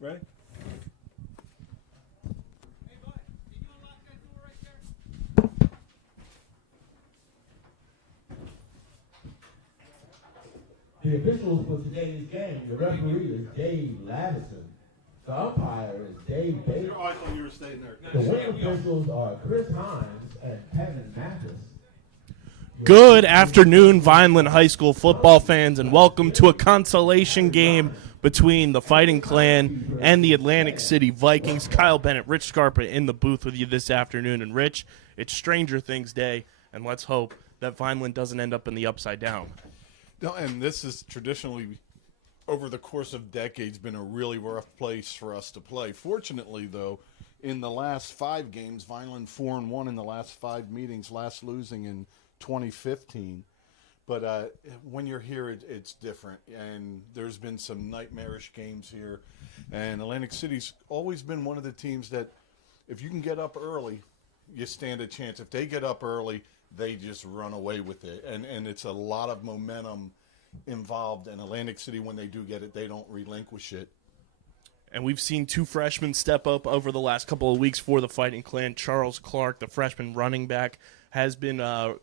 Ready? The officials for today's game, the referee is Dave Lavison. The umpire is Dave Bates. I thought you were staying there. The wing officials are Chris Hines and Kevin Mathis. Good afternoon, Vineland High School football fans, and welcome to a consolation game between the Fighting Clan and the Atlantic City Vikings. Kyle Bennett, Rich Scarpa in the booth with you this afternoon. And Rich, it's Stranger Things Day, and let's hope that Vineland doesn't end up in the upside down. No, and this is traditionally, over the course of decades, been a really rough place for us to play. Fortunately, though, in the last 5 games, Vineland 4-1 in the last 5 meetings, last losing in 2015. But when you're here, it's different. And there's been some nightmarish games here. And Atlantic City's always been one of the teams that if you can get up early, you stand a chance. If they get up early, they just run away with it. And it's a lot of momentum involved. And Atlantic City, when they do get it, they don't relinquish it. And we've seen 2 freshmen step up over the last couple of weeks for the Fighting Clan. Charles Clark, the freshman running back, has been a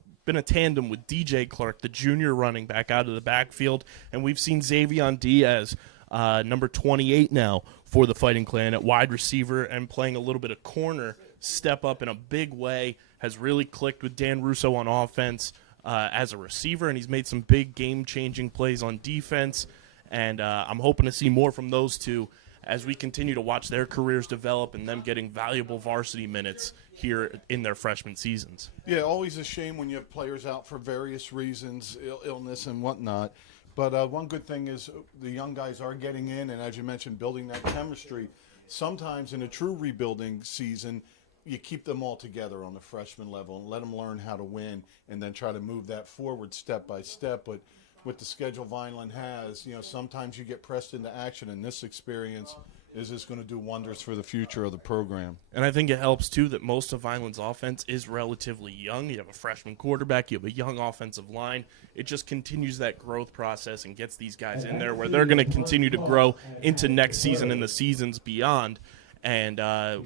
tandem with DJ Clark, the junior running back, out of the backfield. And we've seen Xavion Diaz, number 28 now for the Fighting Clan at wide receiver and playing a little bit of corner, step up in a big way, has really clicked with Dan Russo on offense as a receiver, and he's made some big game-changing plays on defense. And I'm hoping to see more from those two as we continue to watch their careers develop and them getting valuable varsity minutes here in their freshman seasons. Yeah, always a shame when you have players out for various reasons, illness and whatnot. But one good thing is the young guys are getting in, and as you mentioned, building that chemistry. Sometimes in a true rebuilding season, you keep them all together on the freshman level and let them learn how to win and then try to move that forward step by step. But with the schedule Vineland has, sometimes you get pressed into action, and this experience is just going to do wonders for the future of the program. And I think it helps, too, that most of Vineland's offense is relatively young. You have a freshman quarterback. You have a young offensive line. It just continues that growth process and gets these guys in there where they're going to continue to grow into next season and the seasons beyond. And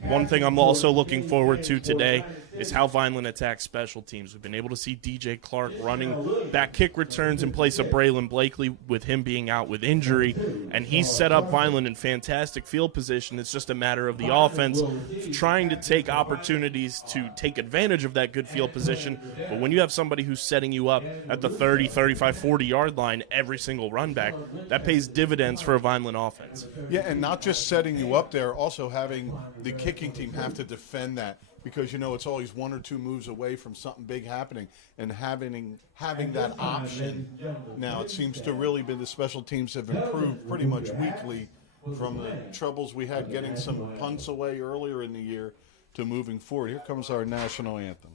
one thing I'm also looking forward to today is how Vineland attacks special teams. We've been able to see DJ Clark running back kick returns in place of Braylon Blakely with him being out with injury, and he's set up Vineland in fantastic field position. It's just a matter of the offense trying to take opportunities to take advantage of that good field position. But when you have somebody who's setting you up at the 30, 35, 40-yard line every single run back, that pays dividends for a Vineland offense. Yeah, and not just setting you up there, also having the kicking team have to defend that, because it's always 1 or 2 moves away from something big happening, and having that option. Now it seems to really be the special teams have improved pretty much weekly from the troubles we had getting some punts away earlier in the year to moving forward. Here comes our national anthem.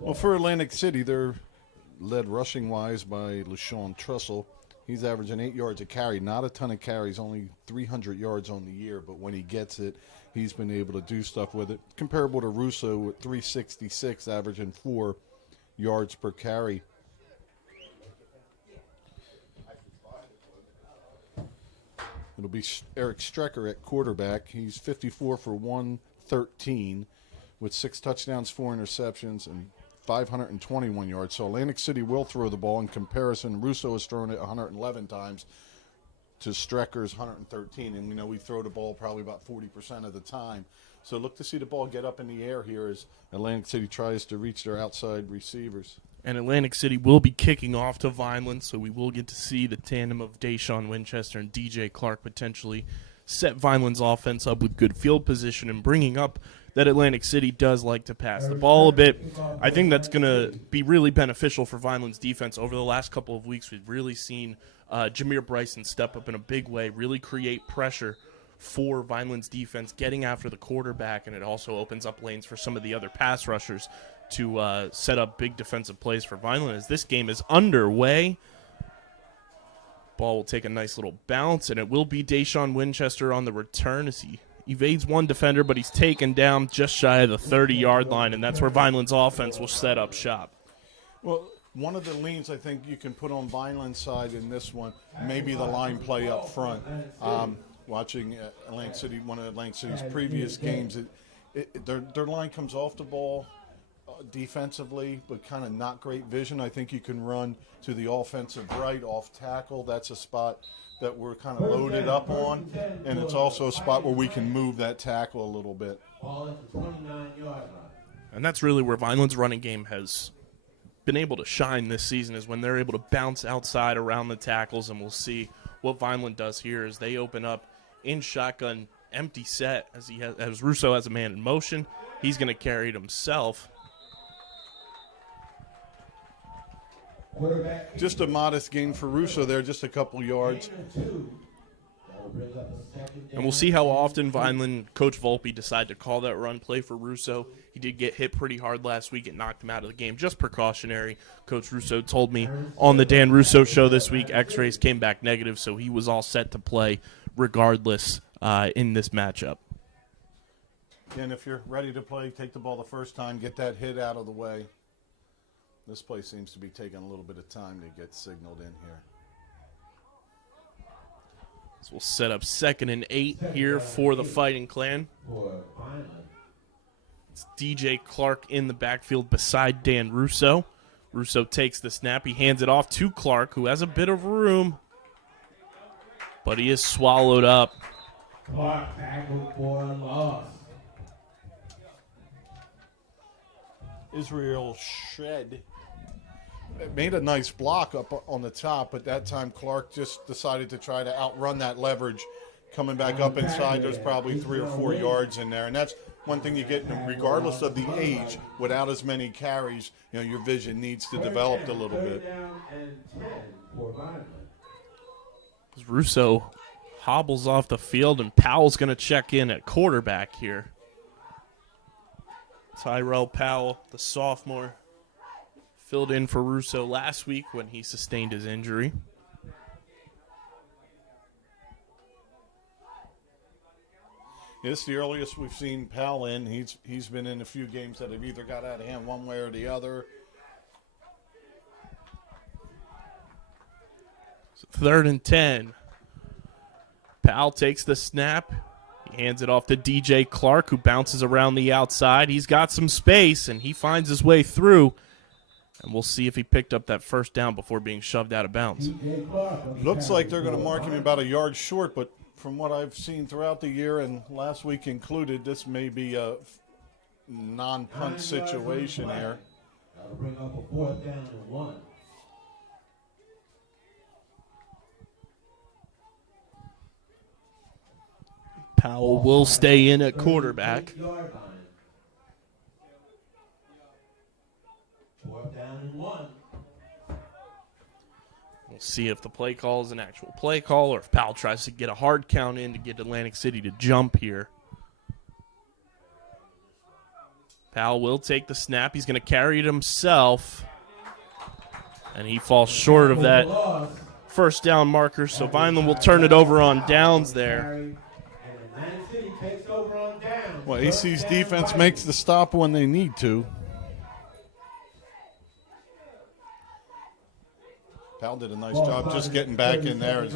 Well, for Atlantic City, they're led rushing-wise by LaShawn Trussell. He's averaging 8 yards a carry. Not a ton of carries, only 300 yards on the year. But when he gets it, he's been able to do stuff with it. Comparable to Russo at 366, averaging 4 yards per carry. It'll be Eric Strecker at quarterback. He's 54 for 113 with 6 touchdowns, 4 interceptions, and 521 yards. So Atlantic City will throw the ball. In comparison, Russo has thrown it 111 times to Strecker's 113. And, we throw the ball probably about 40% of the time. So look to see the ball get up in the air here as Atlantic City tries to reach their outside receivers. And Atlantic City will be kicking off to Vineland, so we will get to see the tandem of Deshaun Winchester and DJ Clark potentially set Vineland's offense up with good field position and bringing up that Atlantic City does like to pass the ball a bit. I think that's going to be really beneficial for Vineland's defense. Over the last couple of weeks, we've really seen Jameer Bryson step up in a big way, really create pressure for Vineland's defense, getting after the quarterback, and it also opens up lanes for some of the other pass rushers to set up big defensive plays for Vineland. As this game is underway, ball will take a nice little bounce, and it will be Deshaun Winchester on the return as he evades one defender, but he's taken down just shy of the 30-yard line, and that's where Vineland's offense will set up shop. Well, one of the leans I think you can put on Vineland's side in this one, maybe the line play up front. Watching Atlantic City, one of Atlantic City's previous games, their line comes off the ball defensively, but kind of not great vision. I think you can run to the offensive right off tackle. That's a spot that we're kind of loaded up on, and it's also a spot where we can move that tackle a little bit. And that's really where Vineland's running game has been able to shine this season, is when they're able to bounce outside around the tackles, and we'll see what Vineland does here as they open up in shotgun, empty set, as Russo has a man in motion. He's going to carry it himself. Just a modest gain for Russo there, just a couple yards. And we'll see how often Vineland, Coach Volpe, decide to call that run play for Russo. He did get hit pretty hard last week. It knocked him out of the game. Just precautionary. Coach Russo told me on the Dan Russo show this week, x-rays came back negative, so he was all set to play regardless in this matchup. And if you're ready to play, take the ball the first time, get that hit out of the way. This play seems to be taking a little bit of time to get signaled in here. So we'll set up 2nd and 8 here for the Fighting Clan. It's DJ Clark in the backfield beside Dan Russo. Russo takes the snap. He hands it off to Clark, who has a bit of room, but he is swallowed up. Clark tackled for a loss. Israel Shred made a nice block up on the top, but that time Clark just decided to try to outrun that leverage. Coming back up inside, there's probably 3 or 4 yards in there, and that's one thing you get, regardless of the age, without as many carries, your vision needs to develop a little bit. Russo hobbles off the field, and Powell's going to check in at quarterback here. Tyrell Powell, the sophomore, filled in for Russo last week when he sustained his injury. It's the earliest we've seen Powell in. He's been in a few games that have either got out of hand one way or the other. So 3rd and 10. Powell takes the snap. He hands it off to DJ Clark, who bounces around the outside. He's got some space, and he finds his way through. And we'll see if he picked up that first down before being shoved out of bounds. Looks like they're going to mark him about a yard short, but from what I've seen throughout the year and last week included, this may be a non-punt situation here. That'll bring up a 4th down and 1. Powell will stay in at quarterback. 4th down and 1. We'll see if the play call is an actual play call or if Powell tries to get a hard count in to get Atlantic City to jump here. Powell will take the snap. He's going to carry it himself. And he falls short of that first down marker, so Vineland will turn it over on downs there. Well, AC's defense makes the stop when they need to. Powell did a nice job just getting back in there.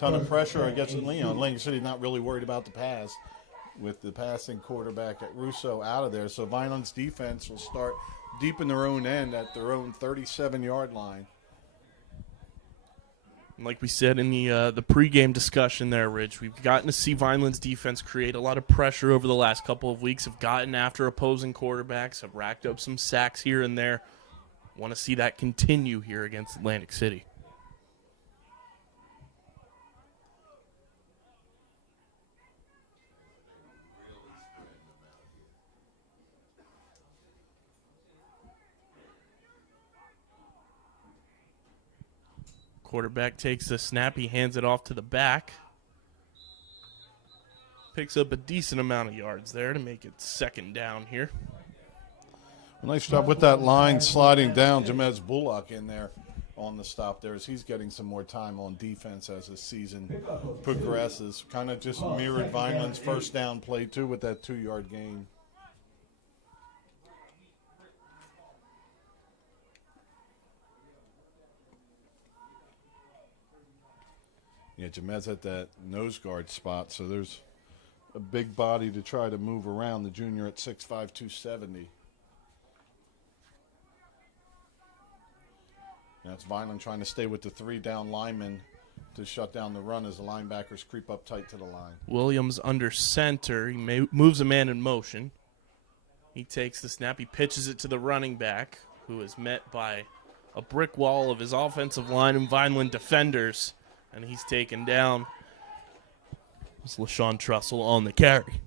ton of pressure. I guess Atlantic City not really worried about the pass with the passing quarterback at Russo out of there. So Vineland's defense will start deep in their own end at their own 37-yard line. Like we said in the pregame discussion there, Rich, we've gotten to see Vineland's defense create a lot of pressure over the last couple of weeks, have gotten after opposing quarterbacks, have racked up some sacks here and there. Want to see that continue here against Atlantic City. Quarterback takes the snap. He hands it off to the back. Picks up a decent amount of yards there to make it second down here. Nice job with that line sliding down. Jamez Bullock in there on the stop there as he's getting some more time on defense as the season progresses. Kind of just mirrored Vineland's first down play, too, with that 2-yard gain. Yeah, Jamez at that nose guard spot, so there's a big body to try to move around. The junior at 6'5", 270. That's Vineland trying to stay with the 3-down linemen to shut down the run as the linebackers creep up tight to the line. Williams under center. He moves a man in motion. He takes the snap. He pitches it to the running back, who is met by a brick wall of his offensive line and Vineland defenders. And he's taken down. It's LaShawn Trussell on the carry.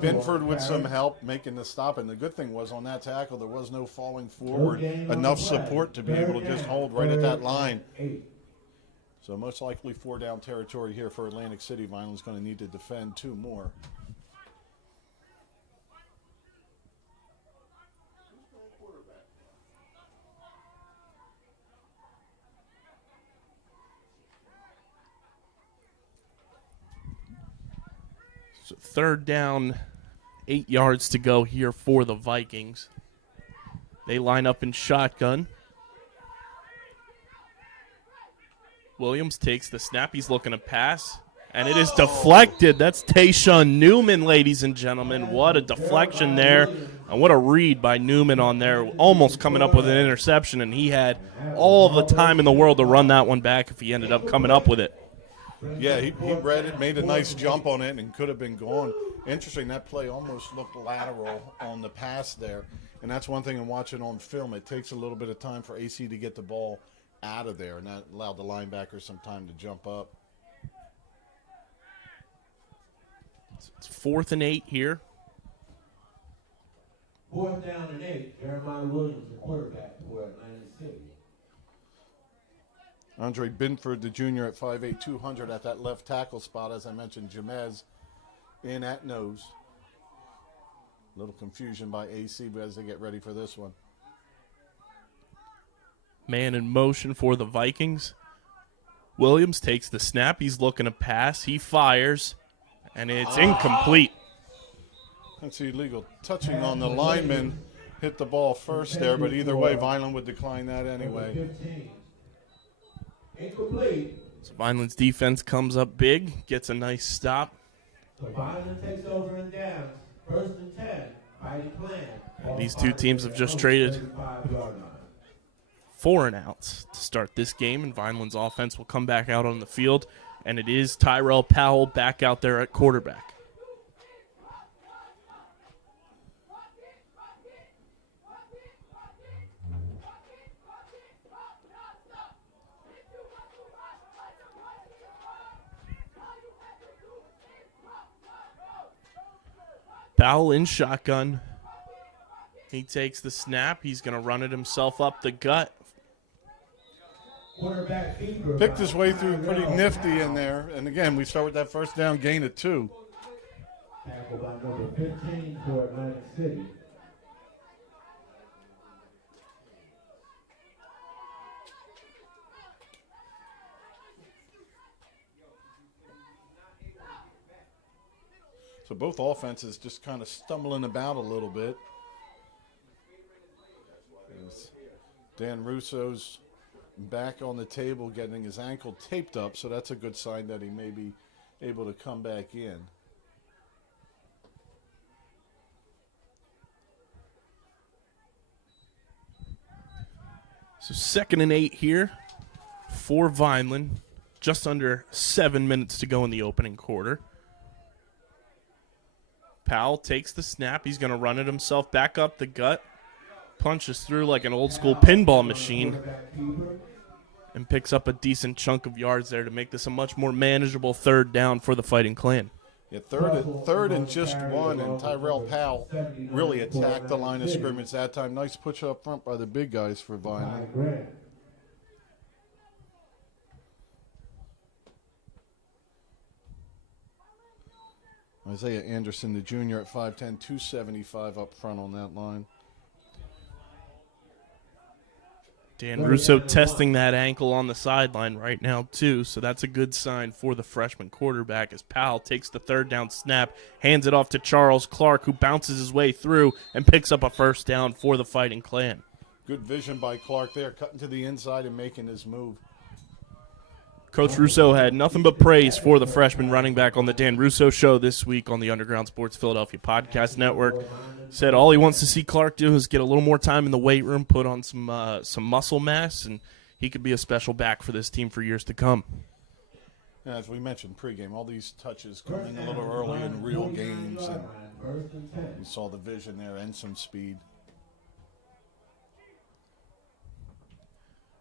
Binford with some help making the stop. And the good thing was on that tackle, there was no falling forward. Enough support to be able to just hold right at that line. So most likely 4-down territory here for Atlantic City. Vineland's going to need to defend 2 more. So 3rd down, 8 yards to go here for the Vikings. They line up in shotgun. Williams takes the snap. He's looking to pass, and it is deflected. That's Tayshawn Newman, ladies and gentlemen. What a deflection there, and what a read by Newman on there. Almost coming up with an interception, and he had all the time in the world to run that one back if he ended up coming up with it. Yeah, he read it, made a nice jump on it, and could have been gone. Interesting, that play almost looked lateral on the pass there. And that's one thing in watching on film. It takes a little bit of time for AC to get the ball out of there, and that allowed the linebackers some time to jump up. It's 4th and 8 here. 4th down and 8. Jeremiah Williams, the quarterback for Atlantic City. Andre Binford, the junior at 5'8", 200 at that left tackle spot. As I mentioned, Jamez in at nose. A little confusion by AC as they get ready for this one. Man in motion for the Vikings. Williams takes the snap. He's looking to pass. He fires, and it's incomplete. That's illegal. Touching on the lineman. Hit the ball first there, but either way, Vineland would decline that anyway. Incomplete. So Vineland's defense comes up big, gets a nice stop. So Vineland takes over and downs. 1st and 10. Fighting plan. These two teams have just traded 4 and outs to start this game, and Vineland's offense will come back out on the field, and it is Tyrell Powell back out there at quarterback. Powell in shotgun. He takes the snap. He's going to run it himself up the gut. Picked his way through pretty nifty in there. And again, we start with that 1st down gain of 2. Tackle by number 15 for Atlantic City. So both offenses just kind of stumbling about a little bit. Dan Russo's back on the table getting his ankle taped up, so that's a good sign that he may be able to come back in. So 2nd and 8 here for Vineland. Just under 7 minutes to go in the opening quarter. Powell takes the snap. He's going to run it himself back up the gut. Punches through like an old school pinball machine. And picks up a decent chunk of yards there to make this a much more manageable 3rd down for the Fighting Clan. Yeah, third and just 1, and Tyrell Powell really attacked the line of scrimmage that time. Nice push up front by the big guys for Vineland. Isaiah Anderson, the junior, at 5'10", 275 up front on that line. Dan Russo testing that ankle on the sideline right now, too, so that's a good sign for the freshman quarterback as Powell takes the 3rd down snap, hands it off to Charles Clark, who bounces his way through and picks up a 1st down for the Fighting Clan. Good vision by Clark there, cutting to the inside and making his move. Coach Russo had nothing but praise for the freshman running back on the Dan Russo Show this week on the Underground Sports Philadelphia Podcast Network. Said all he wants to see Clark do is get a little more time in the weight room, put on some muscle mass, and he could be a special back for this team for years to come. As we mentioned pregame, all these touches coming a little early in real games, and you saw the vision there and some speed.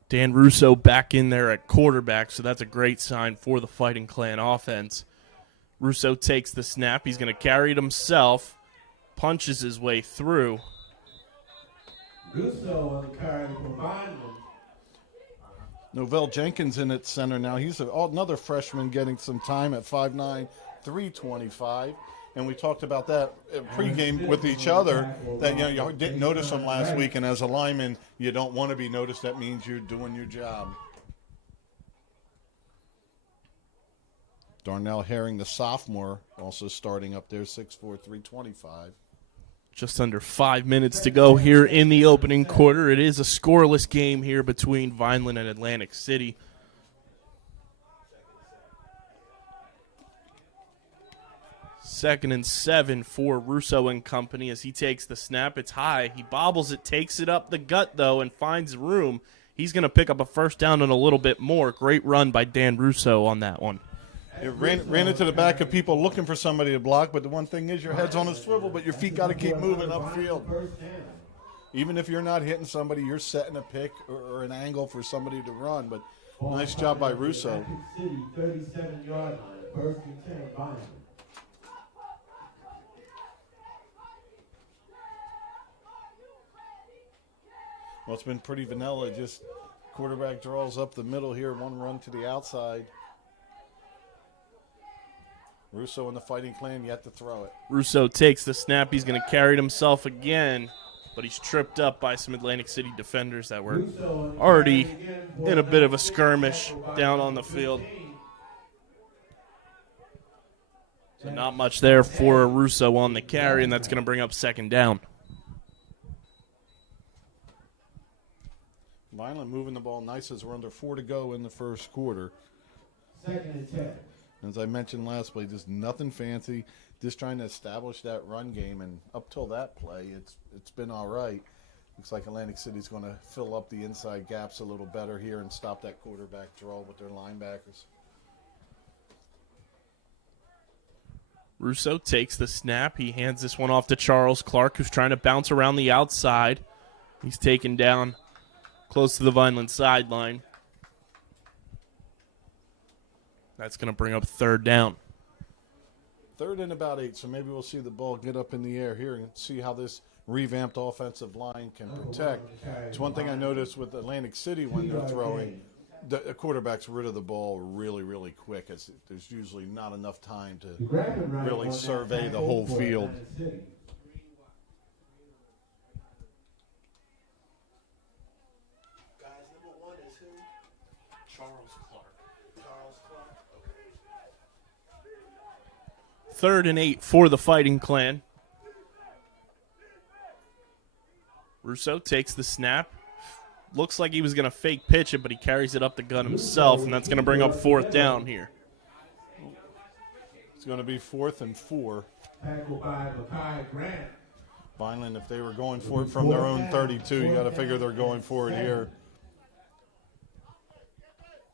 Dan Russo back in there at quarterback, so that's a great sign for the Fighting Clan offense. Russo takes the snap. He's going to carry it himself, punches his way through. Russo on the carry for Vineland. Novell Jenkins in at center now. He's another freshman getting some time at 5'9", 325. And we talked about that pregame with each other, that you didn't notice him last week, and as a lineman, you don't want to be noticed. That means you're doing your job. Darnell Herring, the sophomore, also starting up there, 6'4", 325. Just under 5 minutes to go here in the opening quarter. It is a scoreless game here between Vineland and Atlantic City. Second and 7 for Russo and company as he takes the snap. It's high. He bobbles it, takes it up the gut, though, and finds room. He's going to pick up a 1st down and a little bit more. Great run by Dan Russo on that one. It ran into the back of people looking for somebody to block, but the one thing is your head's on a swivel, but your feet got to keep moving upfield. Even if you're not hitting somebody, you're setting a pick or an angle for somebody to run, but nice job by Russo. 37-yard line, 1st and 10, Vineland. Well, it's been pretty vanilla. Just quarterback draws up the middle here, one run to the outside. Russo and the Fighting Clan yet to throw it. Russo takes the snap. He's going to carry it himself again, but he's tripped up by some Atlantic City defenders that were already in a bit of a skirmish down on the field. So not much there for Russo on the carry, and that's going to bring up 2nd down. Vineland moving the ball nice as we're under 4 to go in the 1st quarter. 2nd and 10. As I mentioned last play, just nothing fancy, just trying to establish that run game. And up till that play, it's been all right. Looks like Atlantic City's going to fill up the inside gaps a little better here and stop that quarterback draw with their linebackers. Russo takes the snap. He hands this one off to Charles Clark, who's trying to bounce around the outside. He's taken down close to the Vineland sideline. That's going to bring up 3rd down. 3rd and about 8, so maybe we'll see the ball get up in the air here and see how this revamped offensive line can protect. It's one thing I noticed with Atlantic City when they're throwing, the quarterback's rid of the ball really, really quick. There's usually not enough time to really survey the whole field. Third and 8 for the Fighting Clan. Russo takes the snap. Looks like he was going to fake pitch it, but he carries it up the gut himself, and that's going to bring up 4th down here. It's going to be 4th and 4. Tackled by Makai Grant. Vineland, if they were going for it from their own 32, you got to figure they're going for it here.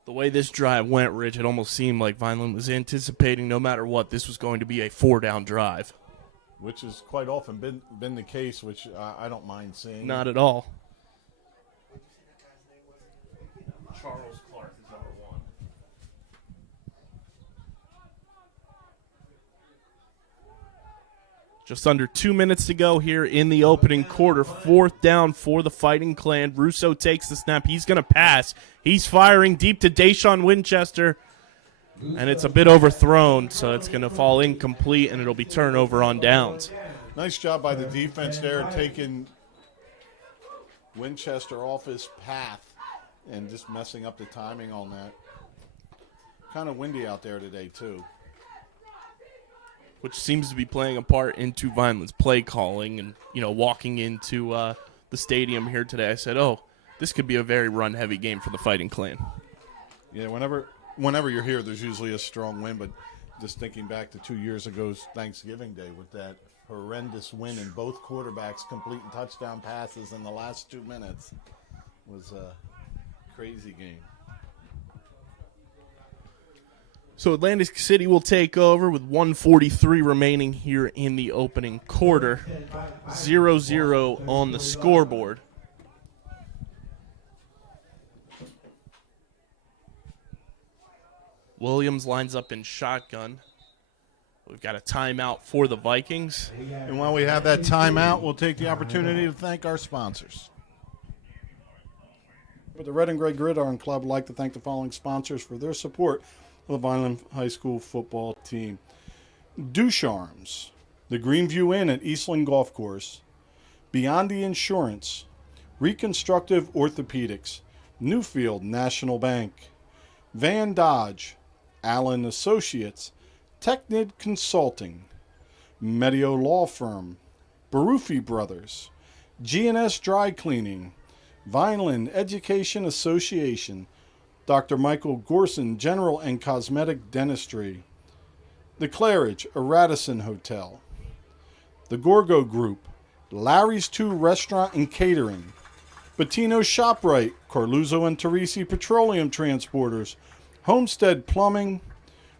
The way this drive went, Rich, it almost seemed like Vineland was anticipating no matter what, this was going to be a 4-down drive. Which has quite often been the case, which I don't mind seeing. Not at all. Charles Clark is number 1. Just under 2 minutes to go here in the opening quarter. 4th down for the Fighting Clan. Russo takes the snap. He's going to pass. He's firing deep to Deshaun Winchester. And it's a bit overthrown, so it's going to fall incomplete, and it'll be turnover on downs. Nice job by the defense there, taking Winchester off his path and just messing up the timing on that. Kind of windy out there today, too. Which seems to be playing a part into Vineland's play calling. And, walking into the stadium here today, I said, this could be a very run-heavy game for the Fighting Clan. Yeah, whenever you're here, there's usually a strong win. But just thinking back to 2 years ago's Thanksgiving Day with that horrendous win and both quarterbacks completing touchdown passes in the last 2 minutes was a crazy game. So Atlantic City will take over with 1:43 remaining here in the opening quarter. 0-0 on the scoreboard. Williams lines up in shotgun. We've got a timeout for the Vikings. And while we have that timeout, we'll take the opportunity to thank our sponsors. But the Red and Gray Gridiron Club would like to thank the following sponsors for their support of the Vineland High School football team. Ducharmes, the Greenview Inn at Eastland Golf Course, Beyond the Insurance, Reconstructive Orthopedics, Newfield National Bank, Van Dodge, Allen Associates, Technid Consulting, Medio Law Firm, Barufi Brothers, G&S Dry Cleaning, Vineland Education Association, Dr. Michael Gorson General and Cosmetic Dentistry, The Claridge, a Radisson Hotel, The Gorgo Group, Larry's 2 Restaurant and Catering, Bettino ShopRite, Carluzzo and Teresi Petroleum Transporters, Homestead Plumbing,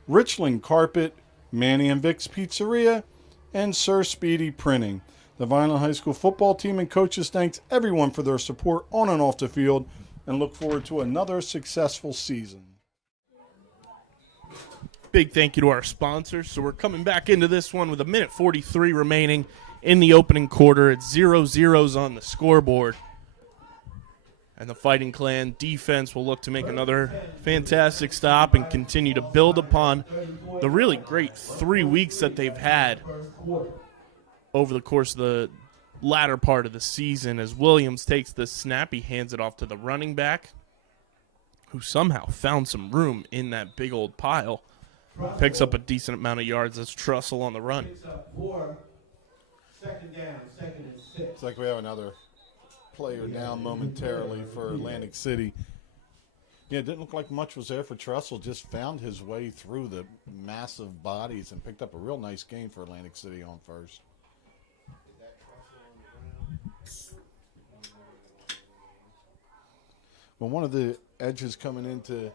Richland Carpet, Manny and Vic's Pizzeria, and Sir Speedy Printing. The Vineland High School football team and coaches thanks everyone for their support on and off the field and look forward to another successful season. Big thank you to our sponsors. So we're coming back into this one with 1:43 remaining in the opening quarter. It's 0-0 on the scoreboard. And the Fighting Clan defense will look to make another fantastic stop and continue to build upon the really great 3 weeks that they've had over the course of the latter part of the season. As Williams takes the snap, he hands it off to the running back, who somehow found some room in that big old pile. Picks up a decent amount of yards. That's Trussell on the run. Picks up 4. Second down, 2nd and 6. It's like we have another player down momentarily for Atlantic City. Yeah, it didn't look like much was there for Trussell. Just found his way through the massive bodies and picked up a real nice gain for Atlantic City on first. Well, one of the edges coming into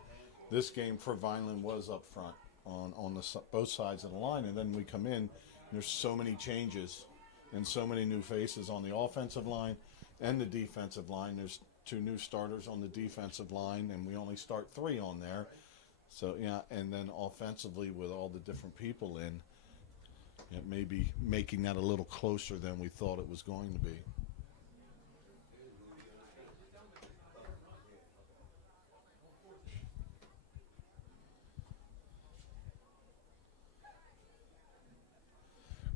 this game for Vineland was up front on both sides of the line, and then we come in, and there's so many changes and so many new faces on the offensive line and the defensive line. There's 2 new starters on the defensive line, and we only start 3 on there. So, yeah, and then offensively with all the different people in, it may be making that a little closer than we thought it was going to be.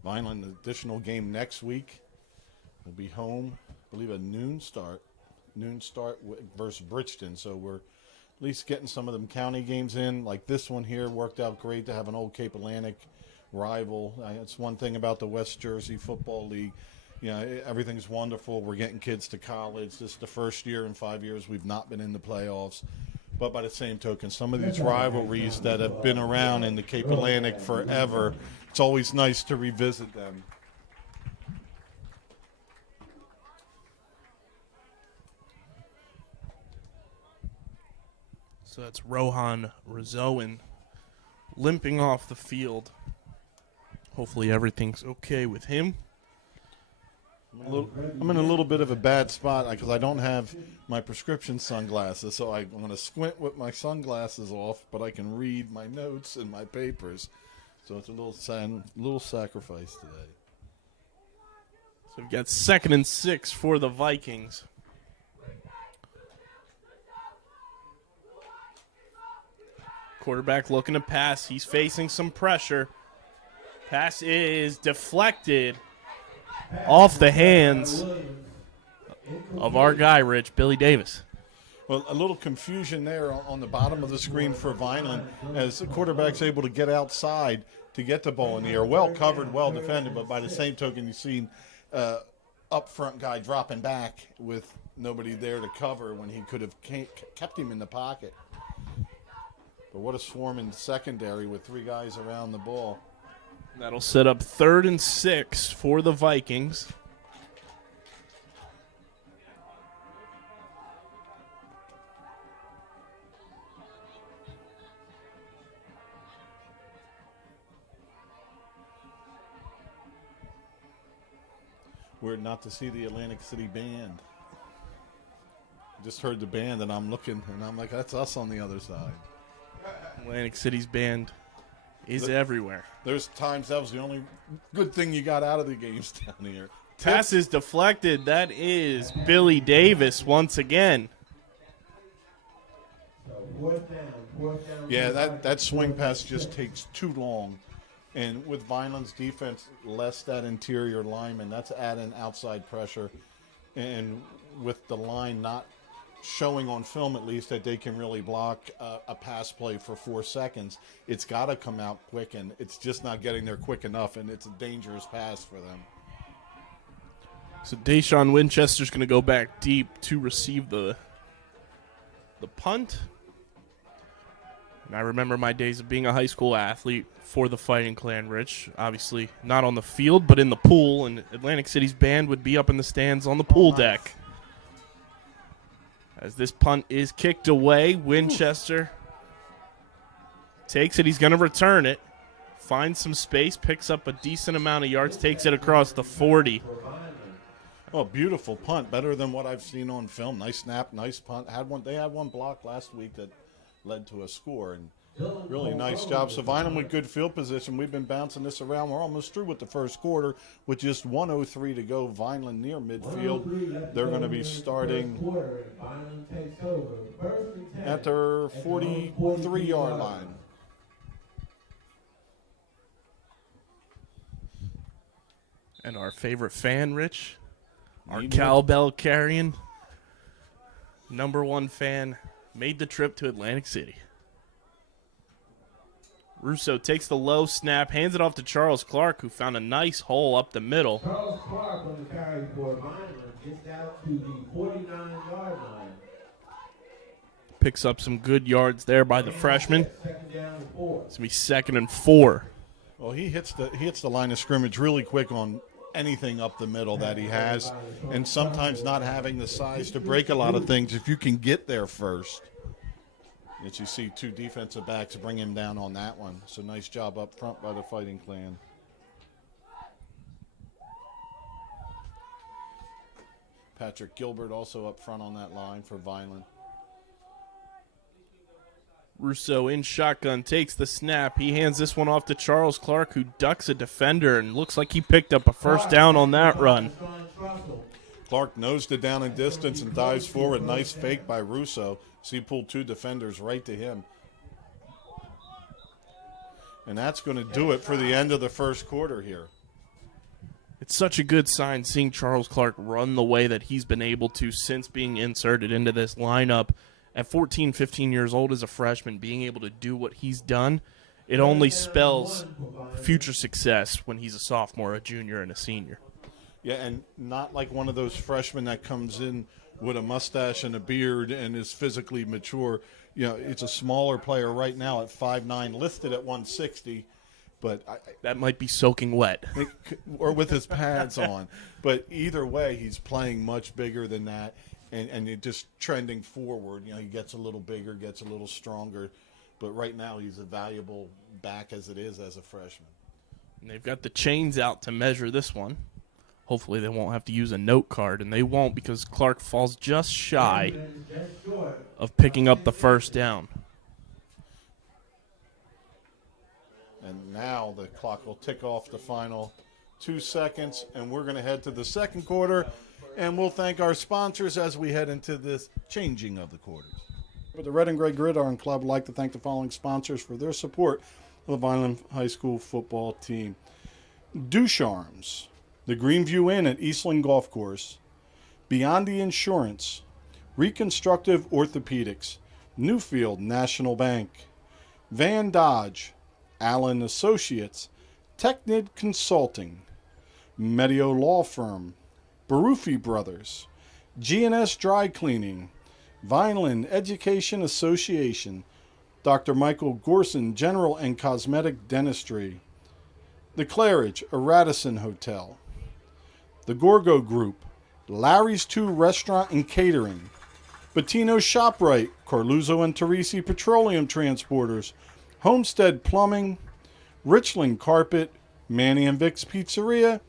Vineland, additional game next week. We'll be home, I believe, a noon start versus Bridgeton. So we're at least getting some of them county games in. Like this one here worked out great to have an old Cape Atlantic rival. It's one thing about the West Jersey Football League. everything's wonderful. We're getting kids to college. This is the first year in 5 years we've not been in the playoffs. But by the same token, some of these rivalries that have been around in the Cape Atlantic forever, it's always nice to revisit them. So that's Rohan Razoin limping off the field. Hopefully everything's okay with him. I'm in a little bit of a bad spot because I don't have my prescription sunglasses, so I'm going to squint with my sunglasses off, but I can read my notes and my papers. So it's a little sacrifice today. So we've got 2nd and 6 for the Vikings. Quarterback looking to pass. He's facing some pressure. Pass is deflected off the hands of our guy, Rich, Billy Davis. Well, a little confusion there on the bottom of the screen for Vineland as the quarterback's able to get outside to get the ball in the air. Well covered, well defended, but by the same token, you've seen up front guy dropping back with nobody there to cover when he could have kept him in the pocket. But what a swarm in secondary with 3 guys around the ball. That'll set up 3rd and 6 for the Vikings. Weird not to see the Atlantic City band. Just heard the band, and I'm looking, and I'm like, that's us on the other side. Atlantic City's band is everywhere. There's times that was the only good thing you got out of the games down here. Pass is deflected. That is Billy Davis once again. Yeah, that swing pass just takes too long. And with Vineland's defense, less that interior lineman, that's adding outside pressure. And with the line not showing on film at least that they can really block a pass play for 4 seconds, it's got to come out quick, and it's just not getting there quick enough, and it's a dangerous pass for them. So Deshaun Winchester's going to go back deep to receive the punt. And I remember my days of being a high school athlete for the Fighting Clan, Rich. Obviously not on the field, but in the pool, and Atlantic City's band would be up in the stands on the pool deck. As this punt is kicked away, Winchester takes it. He's going to return it. Finds some space, picks up a decent amount of yards, takes it across the 40. Oh, beautiful punt. Better than what I've seen on film. Nice snap, nice punt. They had one block last week that led to a score, and really nice job. So Vineland with good field position. We've been bouncing this around. We're almost through with the first quarter with just 1:03 to go. Vineland near midfield. They're going to be starting at their 43-yard line. And our favorite fan, Rich, our cowbell carrying #1 fan, made the trip to Atlantic City. Russo takes the low snap, hands it off to Charles Clark, who found a nice hole up the middle. Charles Clark on the carry for Vineland gets out to the 49-yard line. Picks up some good yards there by the freshman. Second down and 4. It's going to be 2nd and 4. Well, he hits the line of scrimmage really quick on anything up the middle that he has, and sometimes not having the size to break a lot of things if you can get there first. As you see 2 defensive backs bring him down on that one. So nice job up front by the Fighting Clan. Patrick Gilbert also up front on that line for Vineland. Russo in shotgun, takes the snap. He hands this one off to Charles Clark, who ducks a defender, and looks like he picked up a first down on that run. Clark nosed it down in distance and dives forward. Nice fake by Russo. So he pulled 2 defenders right to him. And that's going to do it for the end of the first quarter here. It's such a good sign seeing Charles Clark run the way that he's been able to since being inserted into this lineup. At 14, 15 years old as a freshman, being able to do what he's done, it only spells future success when he's a sophomore, a junior, and a senior. Yeah, and not like one of those freshmen that comes in with a mustache and a beard and is physically mature. You know, it's a smaller player right now at 5'9", listed at 160, but That might be soaking wet. or with his pads on. But either way, he's playing much bigger than that, and it just trending forward. You know, he gets a little bigger, gets a little stronger, but right now he's a valuable back as it is as a freshman. And they've got the chains out to measure this one. Hopefully they won't have to use a note card, and they won't because Clark falls just shy of picking up the first down. And now the clock will tick off the final 2 seconds, and we're going to head to the second quarter, and we'll thank our sponsors as we head into this changing of the quarters. For the Red and Gray Gridiron Club, I'd like to thank the following sponsors for their support of the Vineland High School football team. Ducharmes, the Greenview Inn at Eastland Golf Course, Beyond the Insurance, Reconstructive Orthopedics, Newfield National Bank, Van Dodge, Allen Associates, Technid Consulting, Medio Law Firm, Barufi Brothers, G&S Dry Cleaning, Vineland Education Association, Dr. Michael Gorson General and Cosmetic Dentistry, The Claridge, a Radisson Hotel, The Gorgo Group, Larry's 2 Restaurant and Catering, Bettino's ShopRite, Carluzzo and Teresi Petroleum Transporters, Homestead Plumbing, Richland Carpet, Manny and Vic's Pizzeria,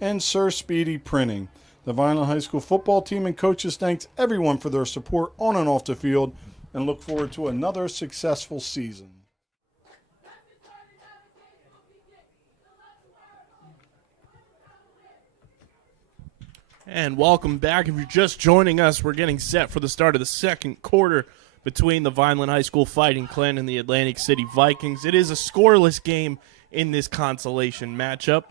and Sir Speedy Printing. The Vineland High School football team and coaches thanks everyone for their support on and off the field and look forward to another successful season. And welcome back. If you're just joining us, we're getting set for the start of the second quarter between the Vineland High School Fighting Clan and the Atlantic City Vikings. It is a scoreless game in this consolation matchup.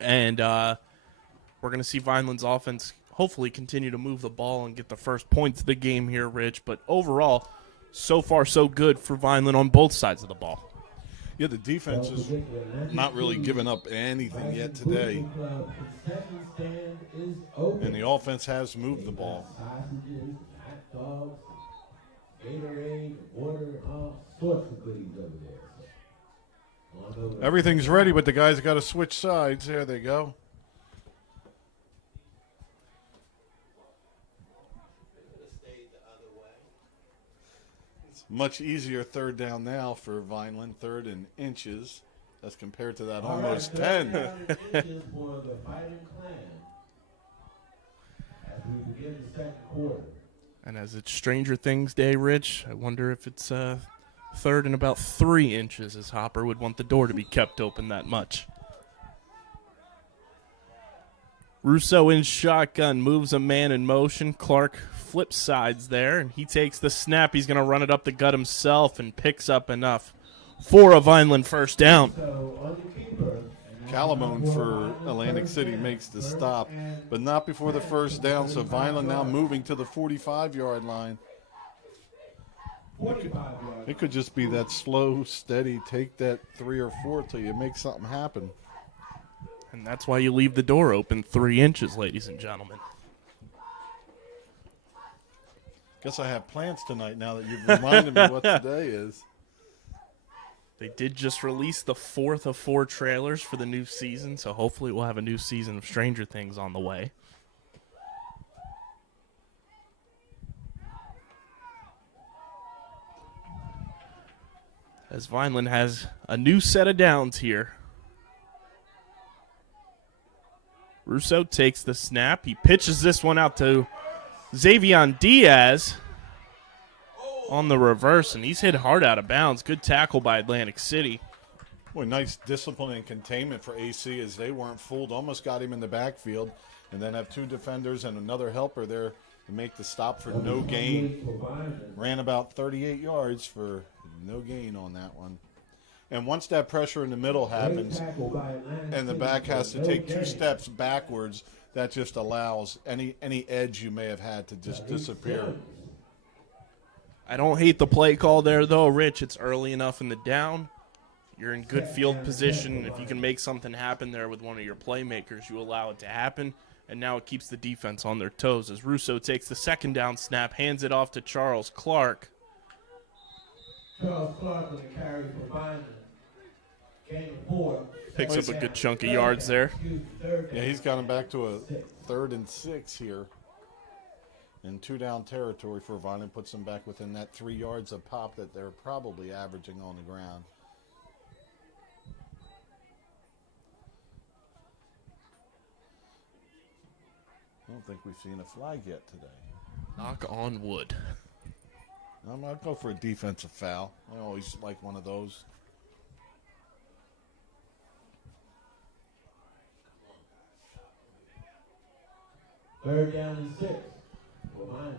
And we're going to see Vineland's offense hopefully continue to move the ball and get the first points of the game here, Rich. But overall, so far so good for Vineland on both sides of the ball. Yeah, the defense is not really giving up anything yet today. And the offense has moved the ball. Everything's ready, but the guys got to switch sides. There they go. It's much easier third down now for Vineland, 3rd and inches, as compared to that almost 10. For the Fighting Clan as we begin the second quarter. And as it's Stranger Things Day, Rich, I wonder if it's 3rd and about 3 inches, as Hopper would want the door to be kept open that much. Russo in shotgun, moves a man in motion. Clark flips sides there, and he takes the snap. He's going to run it up the gut himself and picks up enough for a Vineland first down. Calamone for Atlantic City makes the stop, but not before the first down, so Vineland now moving to the 45-yard line. It could just be that slow, steady, take that 3 or 4 till you make something happen. And that's why you leave the door open 3 inches, ladies and gentlemen. Guess I have plans tonight now that you've reminded me what today is. They did just release the 4th of 4 trailers for the new season, so hopefully we'll have a new season of Stranger Things on the way. As Vineland has a new set of downs here. Russo takes the snap. He pitches this one out to Xavier Diaz on the reverse, and he's hit hard out of bounds. Good tackle by Atlantic City. Boy, nice discipline and containment for AC as they weren't fooled. Almost got him in the backfield, and then have 2 defenders and another helper there to make the stop for no gain. Ran about 38 yards for no gain on that one. And once that pressure in the middle happens and the back has to take 2 steps backwards, that just allows any edge you may have had to just disappear. I don't hate the play call there, though, Rich. It's early enough in the down. you're in good field position. If you can make something happen there with one of your playmakers, you allow it to happen. And now it keeps the defense on their toes as Russo takes the second down snap, hands it off to Charles Clark. Charles Clark with the carry for Vineland. Game of 4. Picks up a good chunk of yards there. Yeah, he's got him back to a 3rd and 6 here. In 2-down territory for Vineland, puts them back within that 3 yards of pop that they're probably averaging on the ground. I don't think we've seen a flag yet today. Knock on wood. I'll go for a defensive foul. I always like one of those. Third down and 6 for Vineland.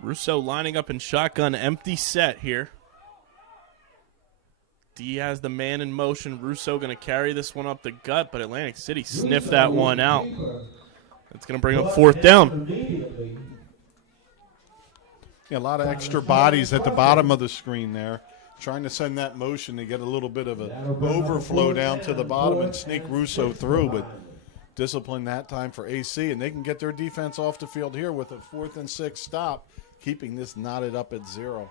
Russo lining up in shotgun, empty set here. Diaz the man in motion. Russo going to carry this one up the gut, but Atlantic City sniffed that one out. It's going to bring up 4th down. Yeah, a lot of extra bodies at the bottom of the screen there. Trying to send that motion to get a little bit of an overflow down to the bottom and sneak Russo through, but discipline that time for AC, and they can get their defense off the field here with a 4th and 6 stop, keeping this knotted up at 0.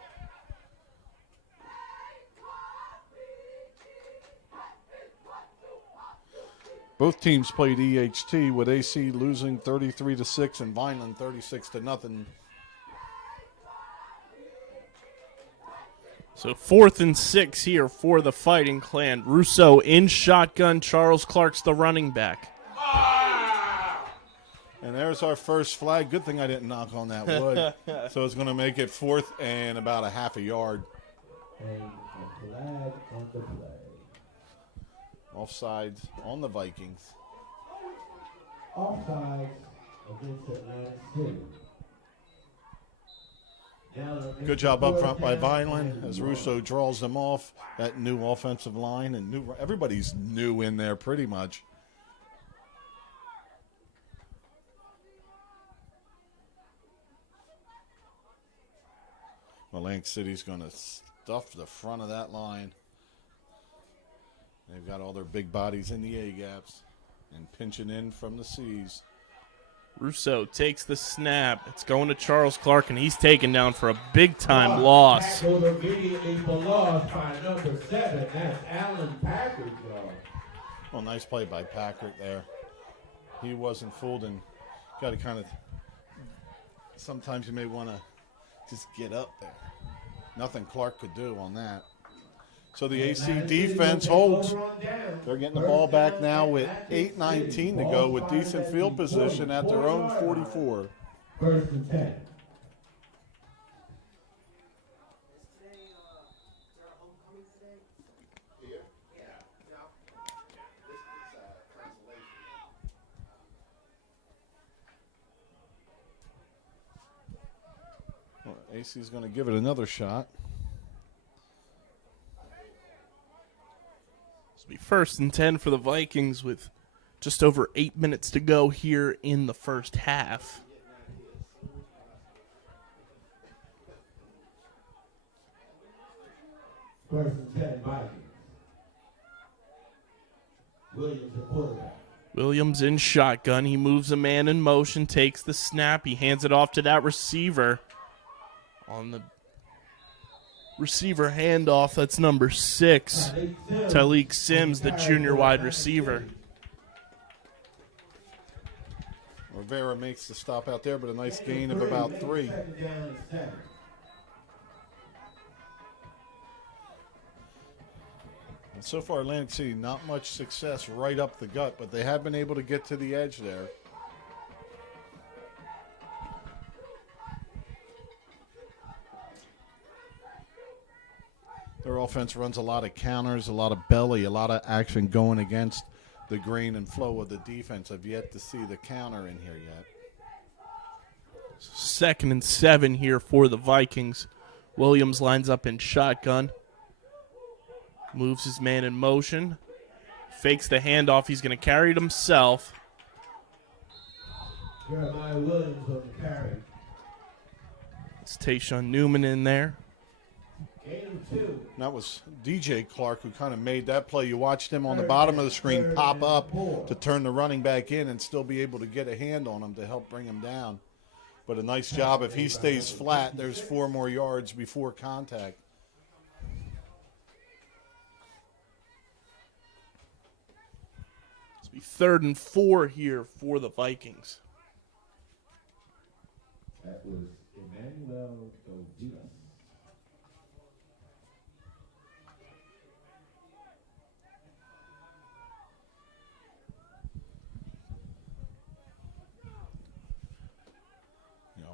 Both teams played EHT with AC losing 33-6 and Vineland 36-0. So 4th and 6 here for the Fighting Clan. Russo in shotgun. Charles Clark's the running back. And there's our first flag. Good thing I didn't knock on that wood. So it's going to make it 4th and about a half a yard. And a flag on the play. Offsides on the Vikings. Offsides against Atlantic City. Good job up front by Vineland as Russo draws them off. That new offensive line, and everybody's new in there pretty much. Atlantic City's going to stuff the front of that line. They've got all their big bodies in the A-gaps and pinching in from the C's. Russo takes the snap. It's going to Charles Clark, and he's taken down for a big-time loss. Tackled immediately for loss by number 7. That's Alan Packard. Well, nice play by Packard there. He wasn't fooled, and got to kind of – sometimes you may want to just get up there. Nothing Clark could do on that. So the AC defense holds. They're getting the ball back now with 8:19 to go with decent field position at their own 44. 1st and 10. Well, AC is going to give it another shot. Be 1st and 10 for the Vikings with just over 8 minutes to go here in the first half. First and 10 Vikings. Williams the quarterback. Williams in shotgun. He moves a man in motion, takes the snap. He hands it off to that receiver. On the receiver handoff, that's number 6. Talik Sims, the junior wide receiver. Rivera makes the stop out there, but a nice gain of about 3. And so far, Atlantic City, not much success right up the gut, but they have been able to get to the edge there. Their offense runs a lot of counters, a lot of belly, a lot of action going against the grain and flow of the defense. I've yet to see the counter in here yet. 2nd and 7 here for the Vikings. Williams lines up in shotgun. Moves his man in motion. Fakes the handoff. He's going to carry it himself. Jeremiah Williams on the carry. It's Tayshawn Newman in there. Gain of That was DJ Clark who kind of made that play. You watched him on the bottom of the screen pop up to turn the running back in and still be able to get a hand on him to help bring him down. But a nice job. If he stays flat, there's 4 more yards before contact. It's be 3rd and 4 here for the Vikings. That was Emmanuel Dovila.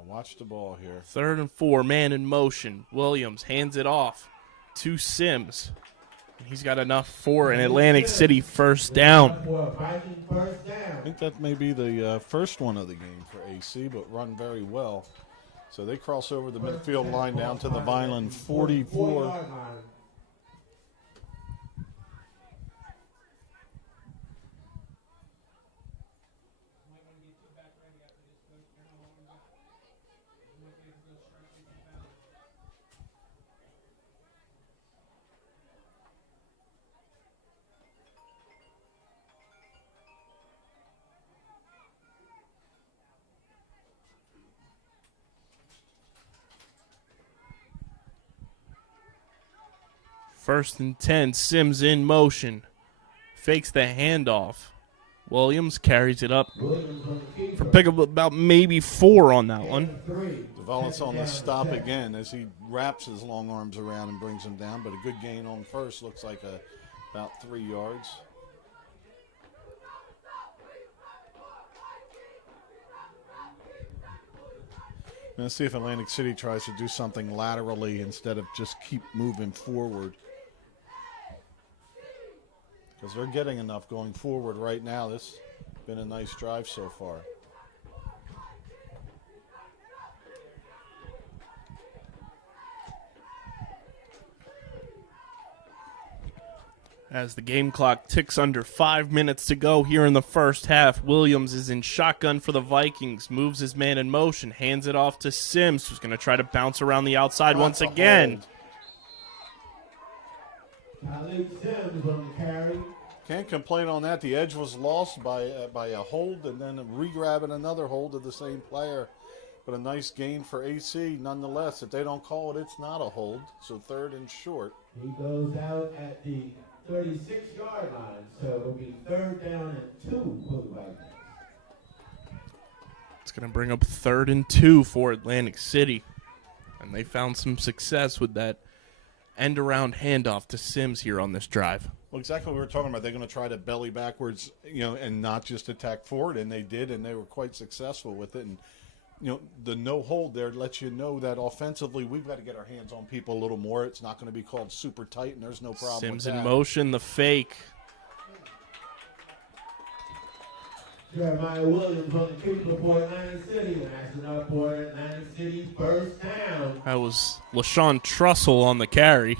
Watch the ball here. 3rd and 4, man in motion. Williams hands it off to Sims. He's got enough for an Atlantic City first down. I think that may be the first one of the game for AC, but run very well. So they cross over the midfield line down to the Vineland 44. First and 10, Sims in motion. Fakes the handoff. Williams carries it up for pickup about maybe 4 on that one. Develops on the stop again as he wraps his long arms around and brings him down, but a good gain on first. Looks like about 3 yards. Let's see if Atlantic City tries to do something laterally instead of just keep moving forward. Because they're getting enough going forward right now. This has been a nice drive so far. As the game clock ticks under 5 minutes to go here in the first half, Williams is in shotgun for the Vikings, moves his man in motion, hands it off to Sims, who's going to try to bounce around the outside once again. Sims on the carry. Can't complain on that. The edge was lost by a hold and then re-grabbing another hold of the same player. But a nice gain for AC nonetheless. If they don't call it, it's not a hold. So 3rd and short. He goes out at the 36-yard line. So it'll be 3rd down and 2 for the Vikings. It's going to bring up 3rd and 2 for Atlantic City. And they found some success with that end-around handoff to Sims here on this drive. Well, exactly what we were talking about. They're going to try to belly backwards, and not just attack forward, and they did, and they were quite successful with it. And the no hold there lets you know that offensively we've got to get our hands on people a little more. It's not going to be called super tight, and there's no problem Sims with that. in motion, the fake. Jeremiah Williams on the keeper for Atlantic City, and that's enough for Atlantic City's first down. That was LaShawn Trussell on the carry.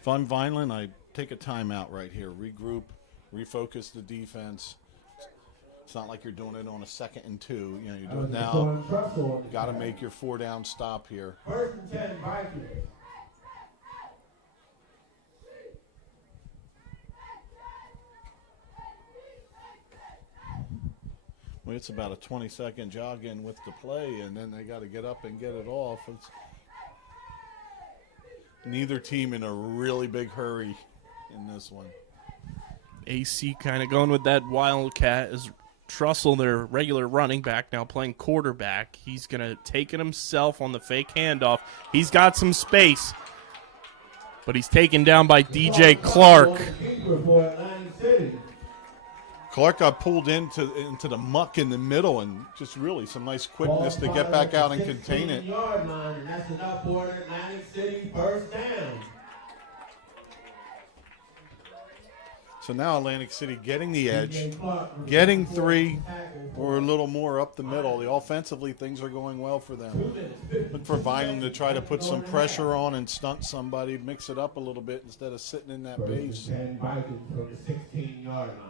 Fun Vineland, I take a timeout right here. Regroup, refocus the defense. It's not like you're doing it on a 2nd and 2. You do it now. You got to make your 4-down stop here. 1st and 10 Vikings. Well, it's about a 20-second jog in with the play, and then they got to get up and get it off. It's neither team in a really big hurry in this one. AC kind of going with that wildcat as Trussell, their regular running back, now playing quarterback. He's going to take it himself on the fake handoff. He's got some space, but he's taken down by DJ Clark. Clark got pulled into the muck in the middle, and just really some nice quickness to get back out and contain it. And that's enough for Atlantic City first down. So now Atlantic City getting the edge, getting 3 or a little more up the middle. Offensively, things are going well for them. Look for Vineland to try to put some pressure on and stunt somebody, mix it up a little bit instead of sitting in that base. 10 Vikings from the 16-yard line.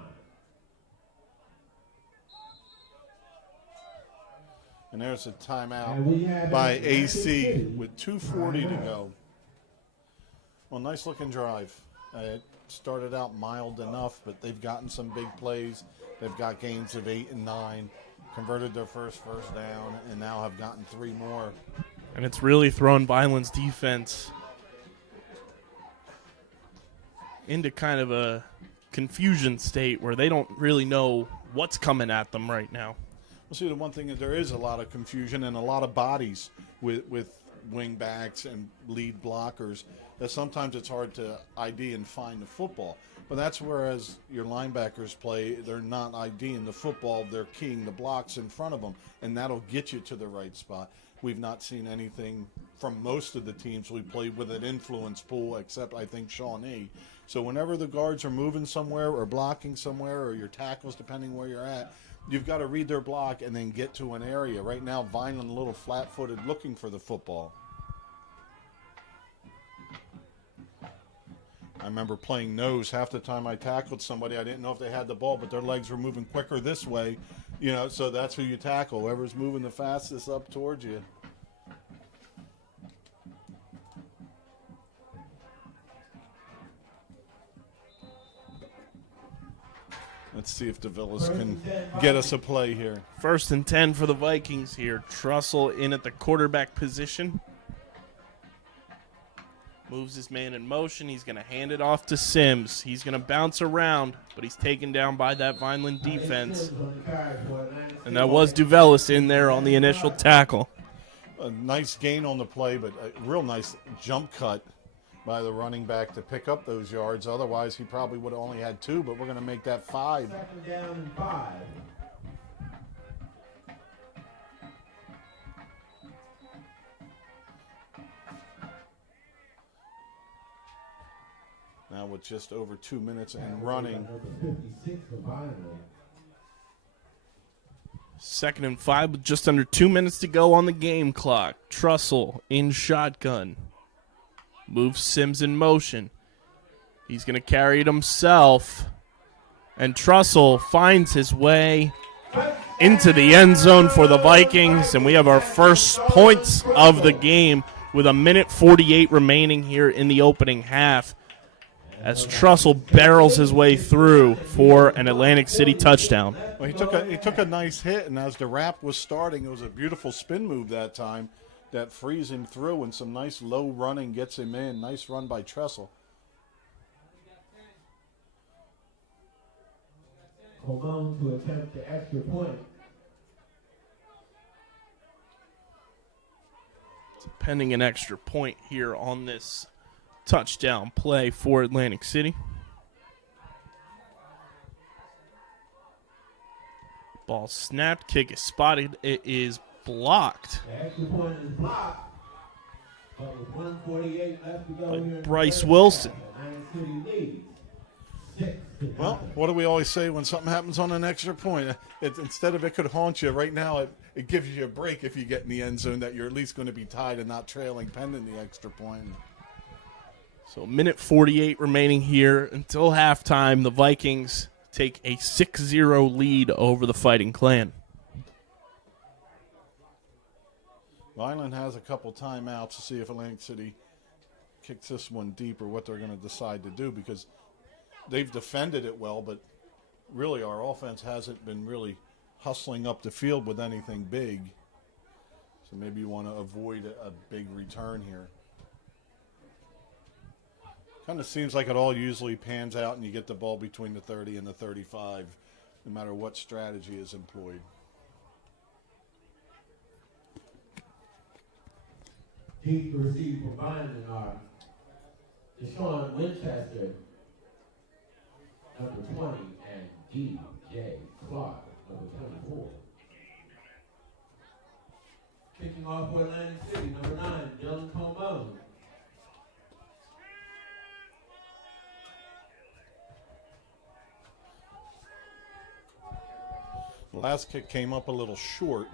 And there's a And we timeout have by Atlantic AC City. with 2:40 to go. Well, nice looking drive. It started out mild enough, but they've gotten some big plays. They've got gains of 8 and 9, converted their first down, and now have gotten 3 more. And it's really thrown Vineland's defense into kind of a confusion state where they don't really know what's coming at them right now. Well, see, the one thing is there is a lot of confusion and a lot of bodies with wing backs and lead blockers that sometimes it's hard to ID and find the football. But that's whereas your linebackers play, they're not IDing the football, they're keying the blocks in front of them, and that'll get you to the right spot. We've not seen anything from most of the teams we played with an influence pool, except I think Shawnee. So whenever the guards are moving somewhere or blocking somewhere, or your tackles, depending where you're at, you've got to read their block and then get to an area. Right now, Vineland a little flat-footed looking for the football. I remember playing nose. Half the time I tackled somebody, I didn't know if they had the ball, but their legs were moving quicker this way. So that's who you tackle, whoever's moving the fastest up towards you. Let's see if DeVillis can get us a play here. 1st and 10 for the Vikings here. Trussell in at the quarterback position. Moves his man in motion. He's going to hand it off to Sims. He's going to bounce around, but he's taken down by that Vineland defense. And that was DeVillis in there on the initial tackle. A nice gain on the play, but a real nice jump cut by the running back to pick up those yards. Otherwise, he probably would have only had 2, but we're going to make that 5. 2nd down and 5. Now with just over 2 minutes and running. Number 56 for Vineland. 2nd and 5 with just under 2 minutes to go on the game clock. Trussell in shotgun. Moves Sims in motion. He's going to carry it himself. And Trussell finds his way into the end zone for the Vikings. And we have our first points of the game with 1:48 remaining here in the opening half, as Trussell barrels his way through for an Atlantic City touchdown. Well, he took a nice hit, and as the wrap was starting, it was a beautiful spin move that time that frees him through, and some nice low running gets him in. Nice run by Trussell. Colon to attempt the extra point. Pending an extra point here on this touchdown play for Atlantic City. Ball snapped, kick is spotted, it is blocked. The extra point is blocked. But with 1:48 left to go By here in Bryce the Wilson. Atlantic City leads 6-9. Well, what do we always say when something happens on an extra point? Instead of it could haunt you, right now it gives you a break if you get in the end zone that you're at least going to be tied and not trailing pending the extra point. So 1:48 remaining here until halftime. The Vikings take a 6-0 lead over the Fighting Clan. Vineland has a couple timeouts to see if Atlantic City kicks this one deep or what they're going to decide to do, because they've defended it well, but really our offense hasn't been really hustling up the field with anything big. So maybe you want to avoid a big return here. Kind of seems like it all usually pans out and you get the ball between the 30 and the 35, no matter what strategy is employed. Deep receive for Vineland are Deshaun Winchester, number 20, and D.J. Clark, number 24. Kicking off for Atlantic City, number 9, Dylan Colon. The last kick came up a little short,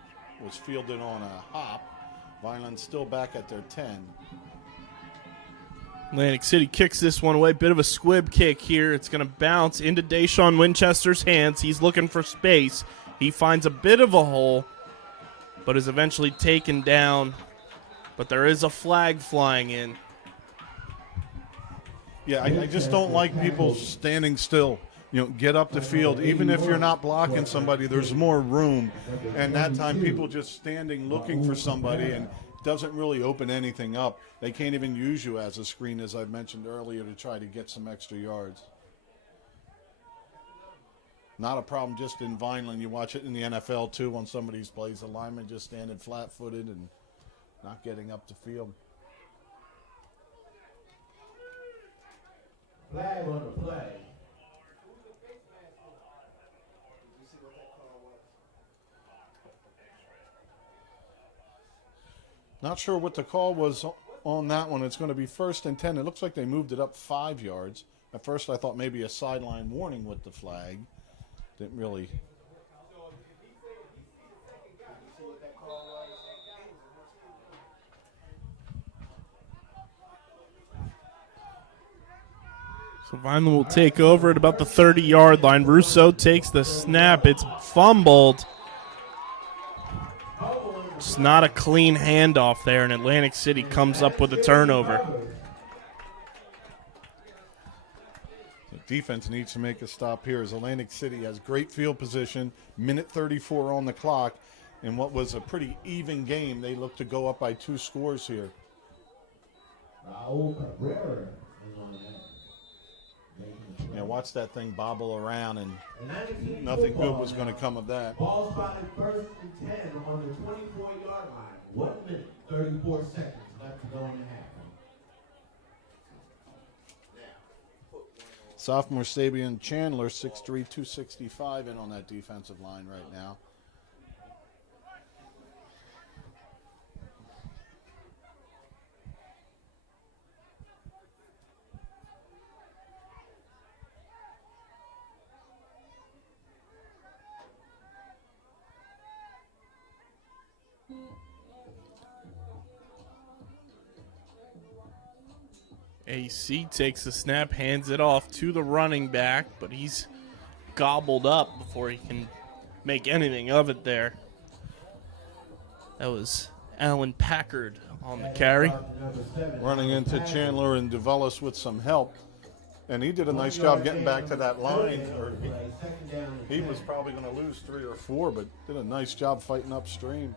was fielded on a hop. Vineland still back at their 10. Atlantic City kicks this one away. Bit of a squib kick here. It's going to bounce into Deshaun Winchester's hands. He's looking for space. He finds a bit of a hole, but is eventually taken down. But there is a flag flying in. Yeah, I just don't like people standing still. Get up the field. Even if you're not blocking somebody, there's more room. And that time, people just standing looking for somebody and doesn't really open anything up. They can't even use you as a screen, as I mentioned earlier, to try to get some extra yards. Not a problem just in Vineland. You watch it in the NFL, too, on some of these plays. The linemen just standing flat-footed and not getting up the field. Flag on the play. Not sure what the call was on that one. It's going to be 1st and 10. It looks like they moved it up 5 yards. At first I thought maybe a sideline warning with the flag. Didn't really. So Vineland will take over at about the 30-yard line. Russo takes the snap. It's fumbled. It's not a clean handoff there, and Atlantic City comes up with a turnover. The defense needs to make a stop here as Atlantic City has great field position, minute 34 on the clock, and what was a pretty even game. They look to go up by 2 scores here. Yeah, watch that thing bobble around, and nothing good was going to come of that. Ball spotted 1st and 10 on the 24-yard line. 1 minute, 34 seconds left to go in the half. Sophomore Sabian Chandler, 6'3", 265 in on that defensive line right now. AC takes the snap, hands it off to the running back, but he's gobbled up before he can make anything of it there. That was Alan Packard on the carry. Running into Chandler and DeVellis with some help. And he did a nice job getting back to that line. He was probably going to lose 3 or 4, but did a nice job fighting upstream.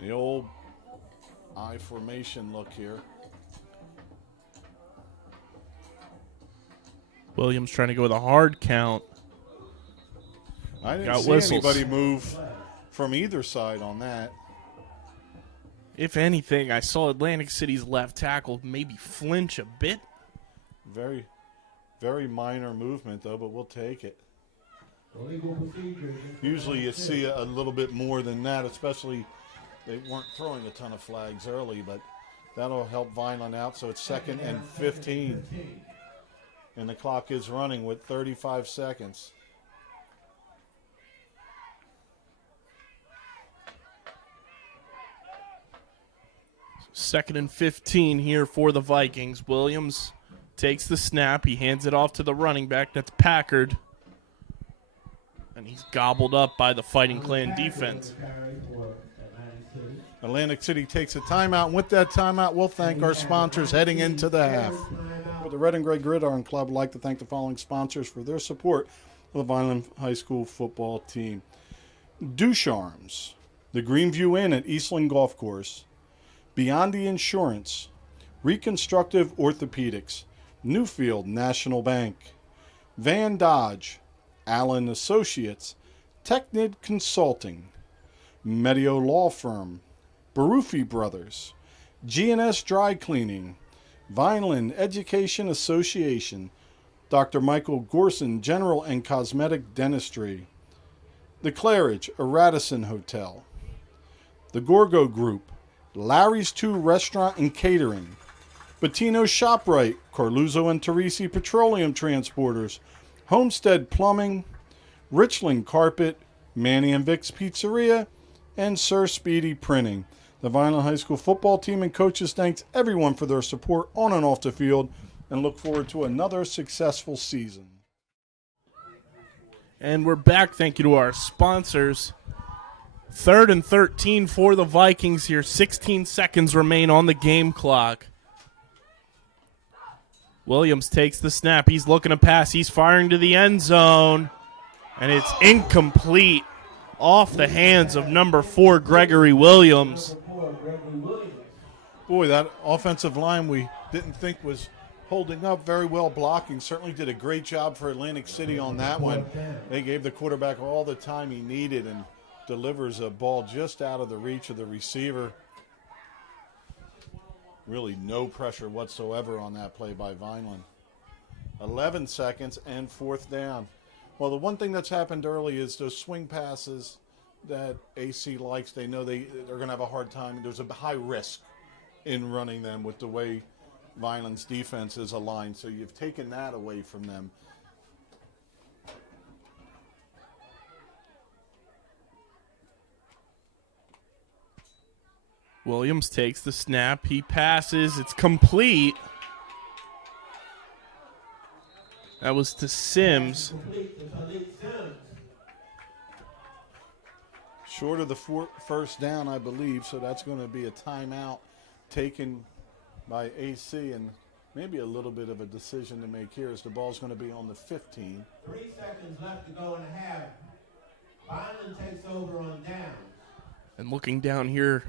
The old I formation look here. Williams trying to go with a hard count. I didn't Got see whistles. anybody move from either side on that. If anything, I saw Atlantic City's left tackle maybe flinch a bit. Very, very minor movement, though, but we'll take it. Usually you see a little bit more than that, especially they weren't throwing a ton of flags early, but that'll help Vineland out. So it's 2nd and 15. And the clock is running with 35 seconds. Second and 15 here for the Vikings. Williams takes the snap. He hands it off to the running back. That's Packard. And he's gobbled up by the Fighting Clan defense. Atlantic City takes a timeout. And with that timeout, we'll thank our sponsors heading into the half. For the Red and Gray Gridiron Club, I'd like to thank the following sponsors for their support of the Vineland High School football team. Ducharmes, the Greenview Inn at Eastland Golf Course, Beyond the Insurance, Reconstructive Orthopedics, Newfield National Bank, Van Dodge, Allen Associates, Technid Consulting, Medio Law Firm, Barufi Brothers, G&S Dry Cleaning, Vineland Education Association, Dr. Michael Gorson General and Cosmetic Dentistry, The Claridge, a Radisson Hotel, The Gorgo Group, Larry's 2 Restaurant and Catering, Bettino ShopRite, Carluzzo and Teresi Petroleum Transporters, Homestead Plumbing, Richland Carpet, Manny and Vic's Pizzeria, and Sir Speedy Printing. The Vineland High School football team and coaches thanks everyone for their support on and off the field and look forward to another successful season. And we're back. Thank you to our sponsors. 3rd and 13 for the Vikings here. 16 seconds remain on the game clock. Williams takes the snap. He's looking to pass. He's firing to the end zone. And it's incomplete off the hands of number 4, Gregory Williams. Boy, that offensive line we didn't think was holding up very well blocking. Certainly did a great job for Atlantic City on that one. They gave the quarterback all the time he needed and delivers a ball just out of the reach of the receiver. Really no pressure whatsoever on that play by Vineland. 11 seconds and 4th down. Well, the one thing that's happened early is those swing passes that AC likes, they know they're going to have a hard time. There's a high risk in running them with the way Vineland's defense is aligned. So you've taken that away from them. Williams takes the snap. He passes. It's complete. That was to Sims. Short of the first down, I believe, so that's going to be a timeout taken by AC and maybe a little bit of a decision to make here as the ball's going to be on the 15. 3 seconds left to go in the half. Vineland takes over on down. And looking down here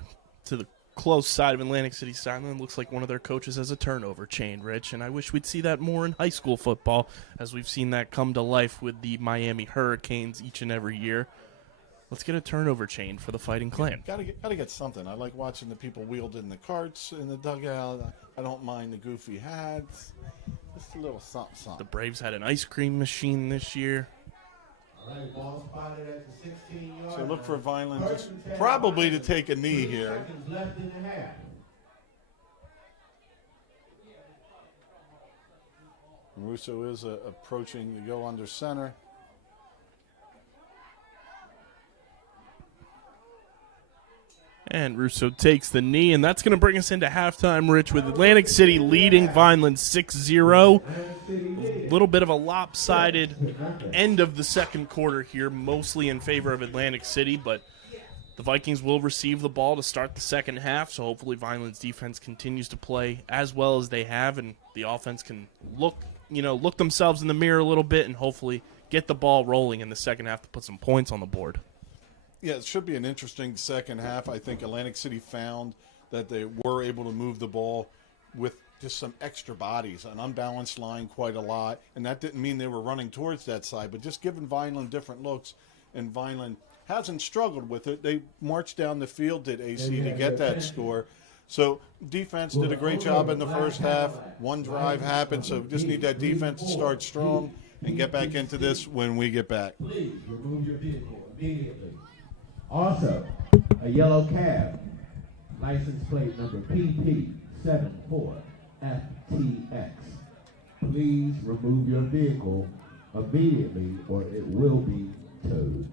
to the close side of Atlantic City sideline, looks like one of their coaches has a turnover chain, Rich, and I wish we'd see that more in high school football, as we've seen that come to life with the Miami Hurricanes each and every year. Let's get a turnover chain for the Fighting Clan. Gotta get something. I like watching the people wielding the carts in the dugout. I don't mind the goofy hats. Just a little something, The something. Braves had an ice cream machine this year. All right, ball spotted at the 16-yard So look for line. Vineland First just and 10, probably to Vineland. take a knee 3 here. seconds left in the half. Russo is approaching to go under center. And Russo takes the knee, and that's going to bring us into halftime, Rich, with Atlantic City leading Vineland 6-0. A little bit of a lopsided end of the second quarter here, mostly in favor of Atlantic City, but the Vikings will receive the ball to start the second half, so hopefully Vineland's defense continues to play as well as they have, and the offense can look themselves in the mirror a little bit and hopefully get the ball rolling in the second half to put some points on the board. Yeah, it should be an interesting second half. I think Atlantic City found that they were able to move the ball with just some extra bodies, an unbalanced line quite a lot, and that didn't mean they were running towards that side, but just giving Vineland different looks, and Vineland hasn't struggled with it. They marched down the field, did AC, to get that score. So defense did a great job in the first half. One drive happened, so just need that defense to start strong and get back into this when we get back. Please remove your vehicle immediately. Also, a yellow cab, license plate number PP74FTX. Please remove your vehicle immediately or it will be towed.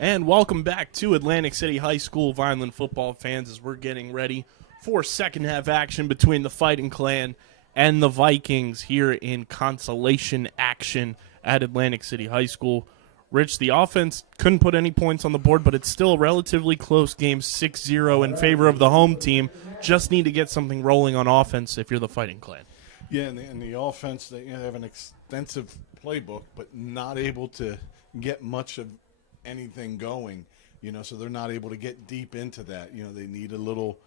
And welcome back to Atlantic City High School, Vineland football fans, as we're getting ready for second half action between the Fighting Clan and the Vikings here in consolation action at Atlantic City High School. Rich, the offense couldn't put any points on the board, but it's still a relatively close game, 6-0 in favor of the home team. Just need to get something rolling on offense if you're the Fighting Clan. Yeah, and the offense, they have an extensive playbook, but not able to get much of anything going, so they're not able to get deep into that. They need a little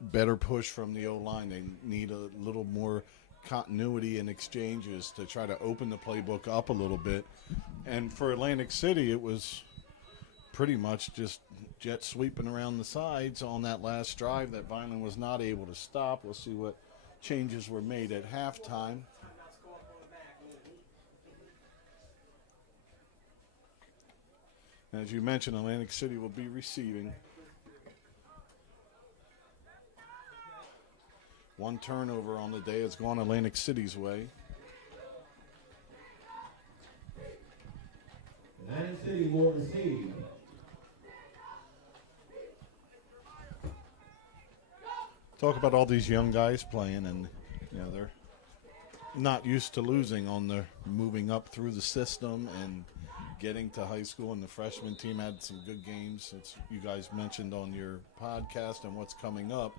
better push from the O-line. They need a little more continuity and exchanges to try to open the playbook up a little bit. And for Atlantic City, it was pretty much just jet sweeping around the sides on that last drive that Vineland was not able to stop. We'll see what changes were made at halftime. As you mentioned, Atlantic City will be receiving. One turnover on the day has gone Atlantic City's way. Atlantic City will receive. Talk about all these young guys playing, and they're not used to losing on the moving up through the system and getting to high school, and the freshman team had some good games, as you guys mentioned on your podcast, and what's coming up.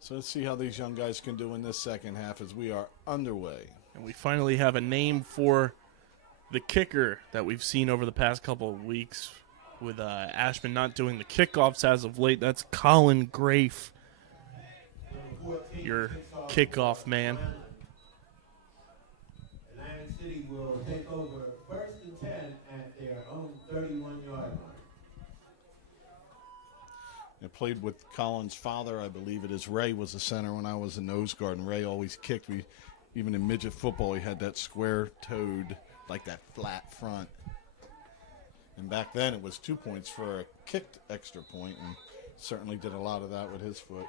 So let's see how these young guys can do in this second half as we are underway. And we finally have a name for the kicker that we've seen over the past couple of weeks with Ashman not doing the kickoffs as of late. That's Colin Grafe, your kickoff man. Atlantic City will take over first and 10 at their own 31-yard line. I played with Colin's father. I believe it is Ray was the center when I was a nose guard, and Ray always kicked me. Even in midget football, he had that square-toed, like that flat front. And back then, it was 2 points for a kicked extra point, and certainly did a lot of that with his foot.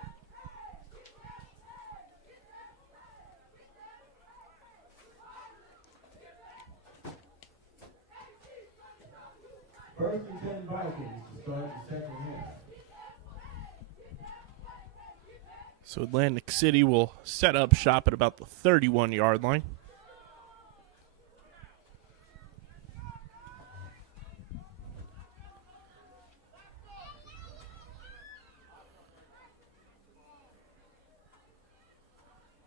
First and 10 Vikings to start the second half. So Atlantic City will set up shop at about the 31-yard line.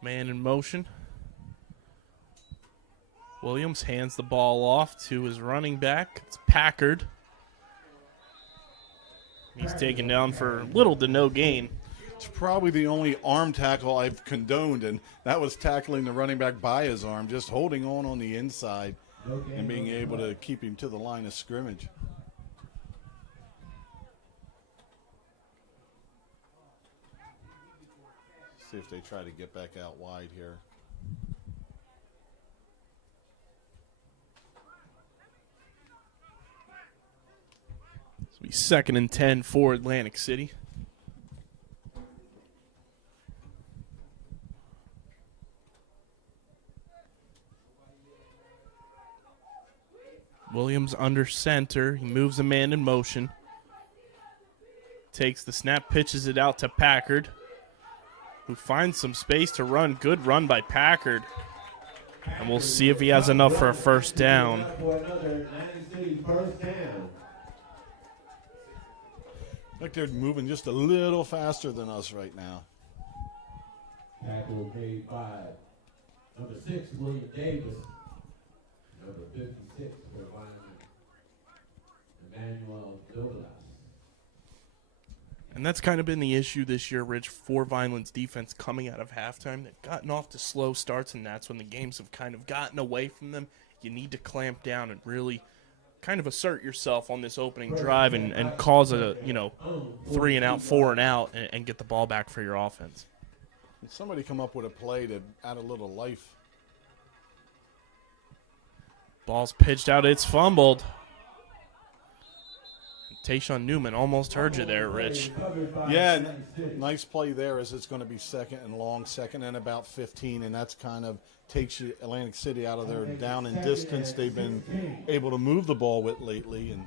Man in motion. Williams hands the ball off to his running back. It's Packard. He's taken down for little to no gain. It's probably the only arm tackle I've condoned, and that was tackling the running back by his arm, just holding on the inside and being able to keep him to the line of scrimmage. See if they try to get back out wide here. This will be 2nd and 10 for Atlantic City. Williams under center. He moves a man in motion. Takes the snap, pitches it out to Packard, who finds some space to run. Good run by Packard. And we'll see if he has enough for a first down. Like they're moving just a little faster than us right now. Tackle made by number 6, William Davis. Number 56 for Vineland, Emmanuel Douglas. And that's kind of been the issue this year, Rich, for Vineland's defense coming out of halftime. They've gotten off to slow starts, and that's when the games have kind of gotten away from them. You need to clamp down and really kind of assert yourself on this opening drive and cause a, 3-and-out, 4-and-out, and get the ball back for your offense. Somebody come up with a play to add a little life. Ball's pitched out. It's fumbled. Tayshawn Newman almost heard you there, Rich. Yeah, nice play there as it's going to be second and long, second and about 15, and that's kind of takes you Atlantic City out of their down and distance they've been able to move the ball with lately. And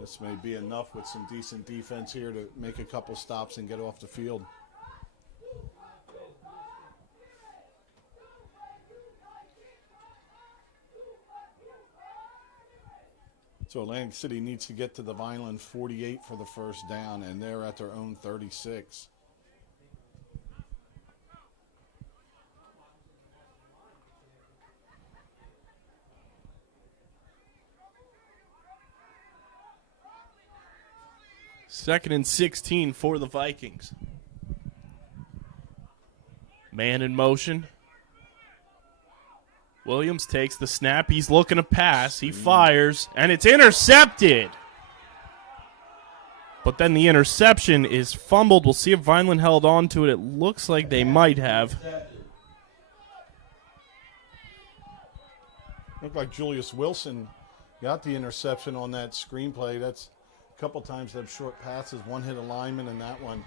This may be enough with some decent defense here to make a couple stops and get off the field. So Atlantic City needs to get to the Vineland 48 for the first down, and they're at their own 36. Second and 16 for the Vikings. Man in motion. Williams takes the snap. He's looking to pass. He fires, and it's intercepted. But then the interception is fumbled. We'll see if Vineland held on to it. It looks like they might have. Looked like Julius Wilson got the interception on that screenplay. That's a couple times they have short passes. One hit a lineman, and that one.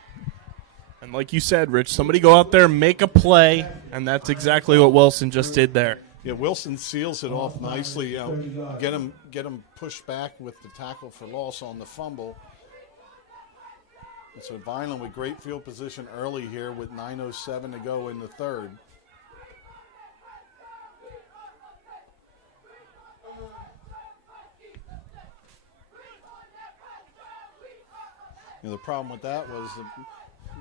And like you said, Rich, somebody go out there, make a play, and that's exactly what Wilson just did there. Yeah, Wilson seals it off nicely. Get him pushed back with the tackle for loss on the fumble. And so Vineland with great field position early here with 9:07 to go in the third. The problem with that was the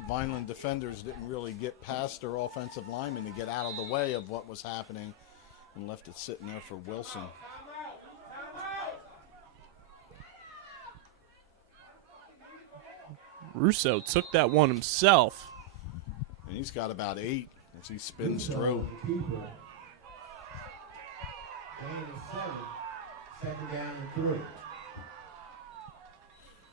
Vineland defenders didn't really get past their offensive linemen to get out of the way of what was happening and left it sitting there for Wilson. Russo took that one himself. And he's got about 8 as he spins through. Second down and 3.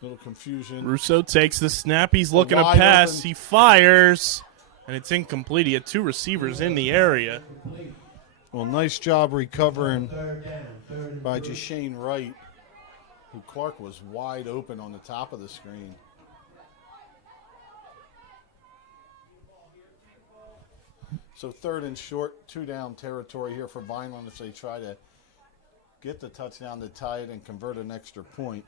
Little confusion. Russo takes the snap. He's looking to Wide pass. open. He fires, and it's incomplete. He had 2 receivers in the area. Well, nice job recovering by Jashane Wright, who Clark was wide open on the top of the screen. So third and short, 2 down territory here for Vineland if they try to get the touchdown to tie it and convert an extra point.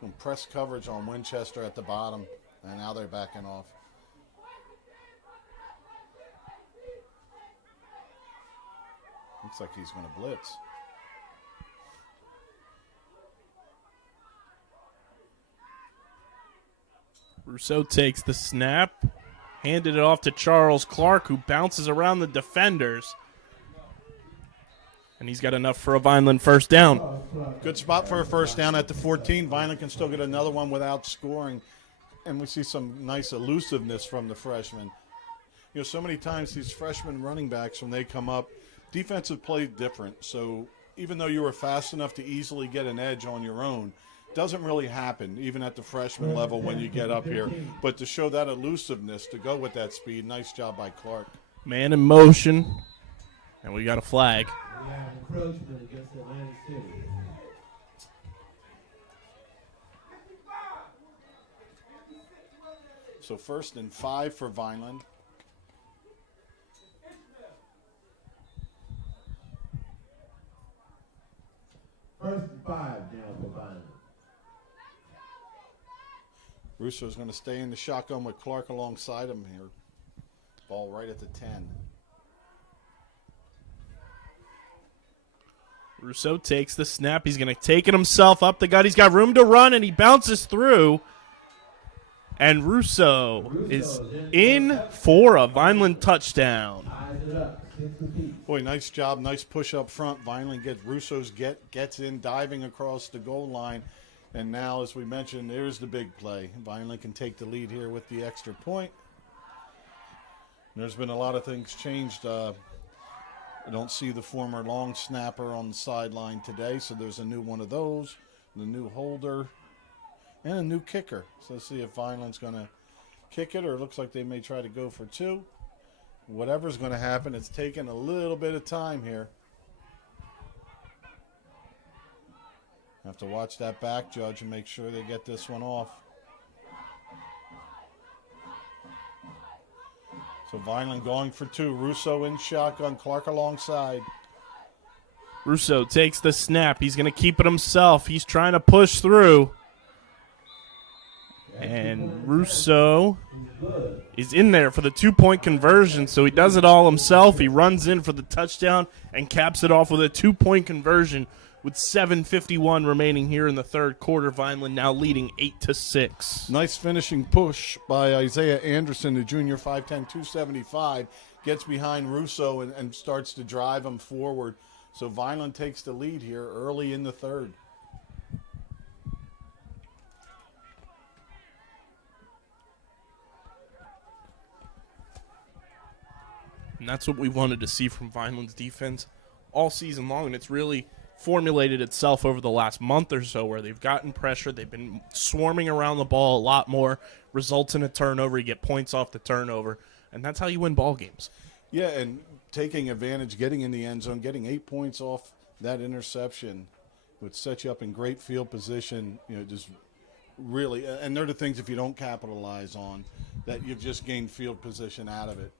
And press coverage on Winchester at the bottom, and now they're backing off. Looks like he's going to blitz. Russo takes the snap, handed it off to Charles Clark, who bounces around the defenders. And he's got enough for a Vineland first down. Good spot for a first down at the 14. Vineland can still get another one without scoring. And we see some nice elusiveness from the freshman. You know, so many times these freshman running backs, when they come up, defensive play different. So even though you were fast enough to easily get an edge on your own, doesn't really happen even at the freshman level when you get up here. But to show that elusiveness, to go with that speed, nice job by Clark. Man in motion. And we got a flag. We have encroachment against Atlantic City. So 1st and 5 for Vineland. First and 5 now for Vineland. Russo's going to stay in the shotgun with Clark alongside him here. Ball right at the 10. Russo takes the snap. He's going to take it himself up the gut. He's got room to run, and he bounces through. And Russo is in for a Vineland touchdown. Boy, nice job. Nice push up front. Vineland gets in, diving across the goal line. And now, as we mentioned, there's the big play. Vineland can take the lead here with the extra point. There's been a lot of things changed. I don't see the former long snapper on the sideline today, so there's a new one of those, the new holder, and a new kicker. So let's see if Vineland's going to kick it, or it looks like they may try to go for 2. Whatever's going to happen, it's taking a little bit of time here. Have to watch that back judge and make sure they get this one off. So Vineland going for two. Russo in shotgun, Clark alongside. Russo takes the snap. He's going to keep it himself. He's trying to push through. And Russo is in there for the 2-point conversion, so he does it all himself. He runs in for the touchdown and caps it off with a 2-point conversion with 7:51 remaining here in the third quarter. Vineland now leading 8-6. Nice finishing push by Isaiah Anderson, the junior, 5'10", 275. Gets behind Russo and starts to drive him forward. So Vineland takes the lead here early in the third. And that's what we wanted to see from Vineland's defense all season long, and it's really formulated itself over the last month or so where they've gotten pressure. They've been swarming around the ball a lot more, results in a turnover. You get points off the turnover, and that's how you win ball games. Yeah, and taking advantage, getting in the end zone, getting 8 points off that interception would set you up in great field position, just really, and they're the things if you don't capitalize on, that you've just gained field position out of it.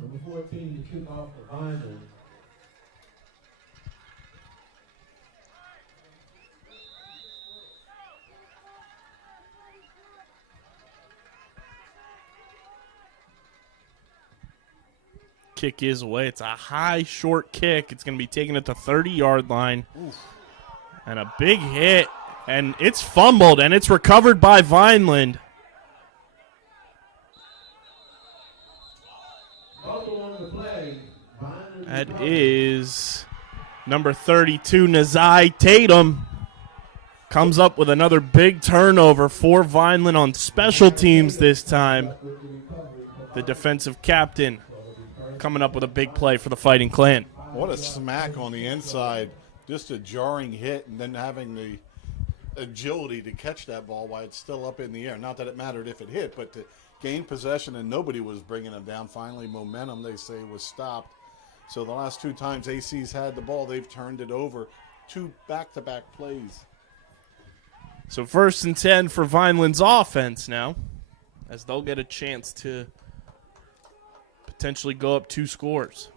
Number 14 to kick off the Vineland. Kick is away. It's a high, short kick. It's going to be taken at the 30-yard line. Oof. And a big hit. And it's fumbled, and it's recovered by Vineland. That is number 32, Nazai Tatum. Comes up with another big turnover for Vineland on special teams this time. The defensive captain coming up with a big play for the Fighting Clan. What a smack on the inside. Just a jarring hit, and then having the agility to catch that ball while it's still up in the air. Not that it mattered if it hit, but to gain possession and nobody was bringing them down. Finally, momentum, they say, was stopped. So the last two times AC's had the ball, they've turned it over. 2 back-to-back plays. So 1st and 10 for Vineland's offense now, as they'll get a chance to potentially go up 2 scores.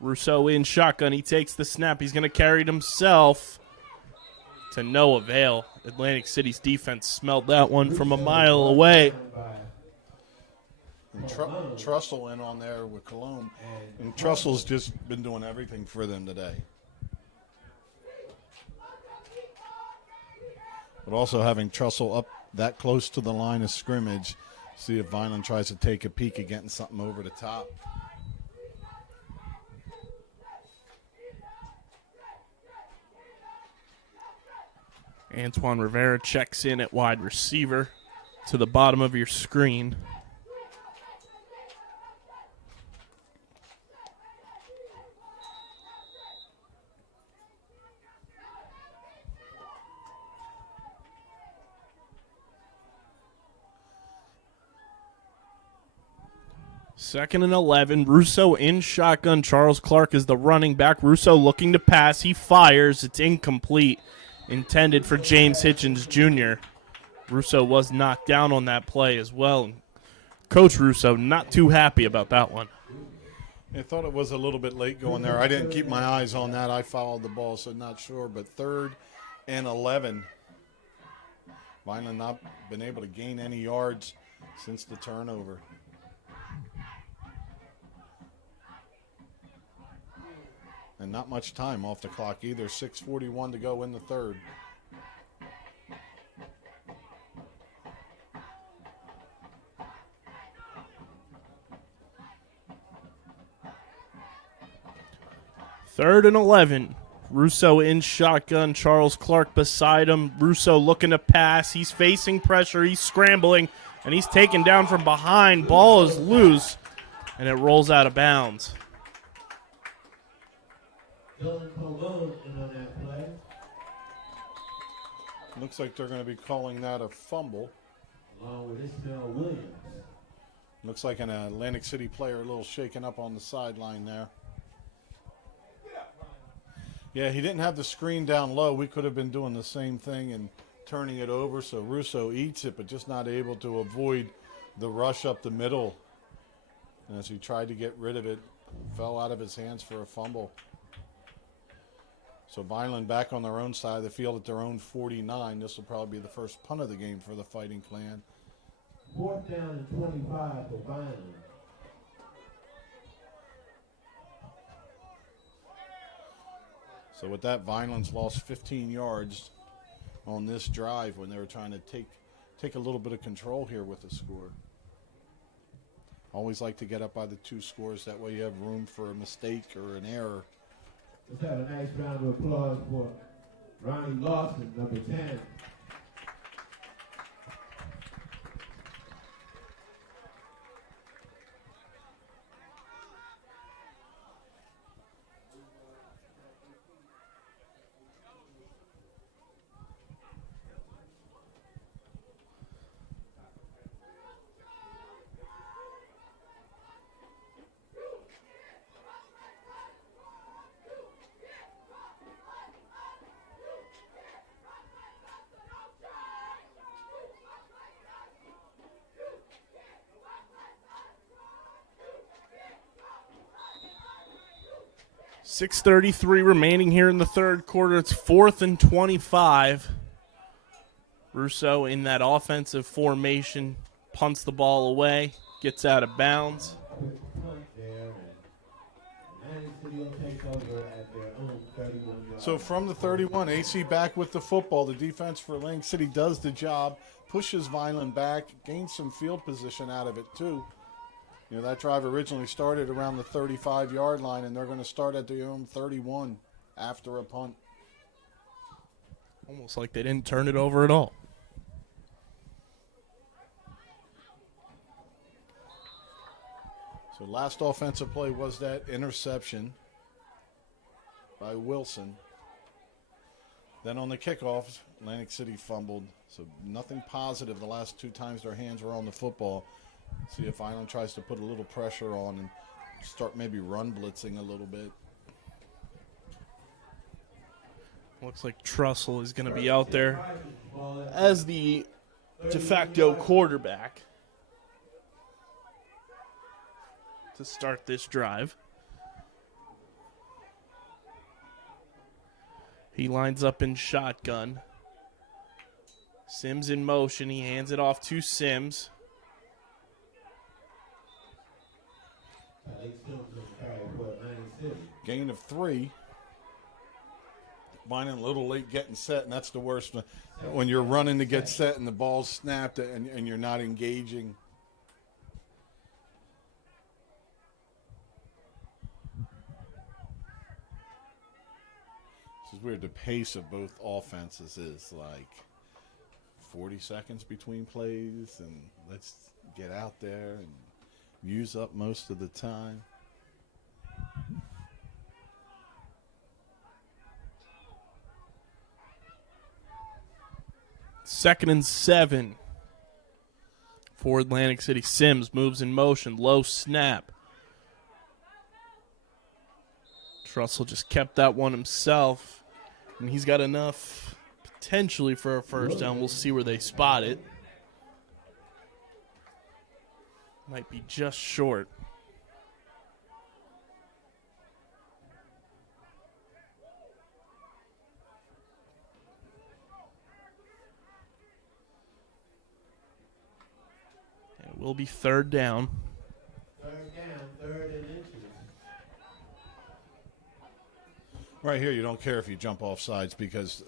Rousseau in shotgun. He takes the snap. He's going to carry it himself to no avail. Atlantic City's defense smelled that one from a mile away. And Trussell in on there with Cologne. And Trussell's just been doing everything for them today. But also having Trussell up that close to the line of scrimmage, see if Vineland tries to take a peek at getting something over the top. Antoine Rivera checks in at wide receiver to the bottom of your screen. Second and 11. Russo in shotgun. Charles Clark is the running back. Russo looking to pass. He fires. It's incomplete. Intended for James Hitchens Jr. Russo was knocked down on that play as well. Coach Russo not too happy about that one. I thought it was a little bit late going there. I didn't keep my eyes on that. I followed the ball, so not sure. But 3rd and 11. Vineland not been able to gain any yards since the turnover. And not much time off the clock either. 6:41 to go in the third. Third and 11. Russo in shotgun. Charles Clark beside him. Russo looking to pass. He's facing pressure. He's scrambling. And he's taken down from behind. Ball is loose. And it rolls out of bounds. Dylan Colon in on that play. Looks like they're going to be calling that a fumble. Along with Ismail Williams. Looks like an Atlantic City player a little shaken up on the sideline there. Yeah, he didn't have the screen down low. We could have been doing the same thing and turning it over, so Russo eats it, but just not able to avoid the rush up the middle. And as he tried to get rid of it, fell out of his hands for a fumble. So Vineland back on their own side of the field at their own 49. This will probably be the first punt of the game for the Fighting Clan. 4th down and 25 for Vineland. So with that, Vineland's lost 15 yards on this drive when they were trying to take a little bit of control here with the score. Always like to get up by the 2 scores. That way you have room for a mistake or an error. Let's have a nice round of applause for Ronnie Lawson, number 10. .6:33 remaining here in the third quarter. It's 4th and 25. Russo in that offensive formation punts the ball away, gets out of bounds. So from the 31, AC back with the football. The defense for Atlantic City does the job, pushes Vineland back, gains some field position out of it too. You know, that drive originally started around the 35-yard line, and they're going to start at their own 31 after a punt. Almost like they didn't turn it over at all. So last offensive play was that interception by Wilson. Then on the kickoff, Atlantic City fumbled. So nothing positive the last 2 times their hands were on the football. See if Vineland tries to put a little pressure on and start maybe run blitzing a little bit. Looks like Trussell is going to be out there as the de facto quarterback to start this drive. He lines up in shotgun. Sims in motion. He hands it off to Sims. Gain of 3. Vineland a little late getting set, and that's the worst when you're running to get set and the ball's snapped and you're not engaging. This is weird. The pace of both offenses is like 40 seconds between plays, and let's get out there and use up most of the time. Second and 7 for Atlantic City. Sims moves in motion. Low snap. Trussell just kept that one himself, and he's got enough potentially for a first down. We'll see where they spot it. Might be just short. It will be third down. Third and inches. Right here, you don't care if you jump off sides because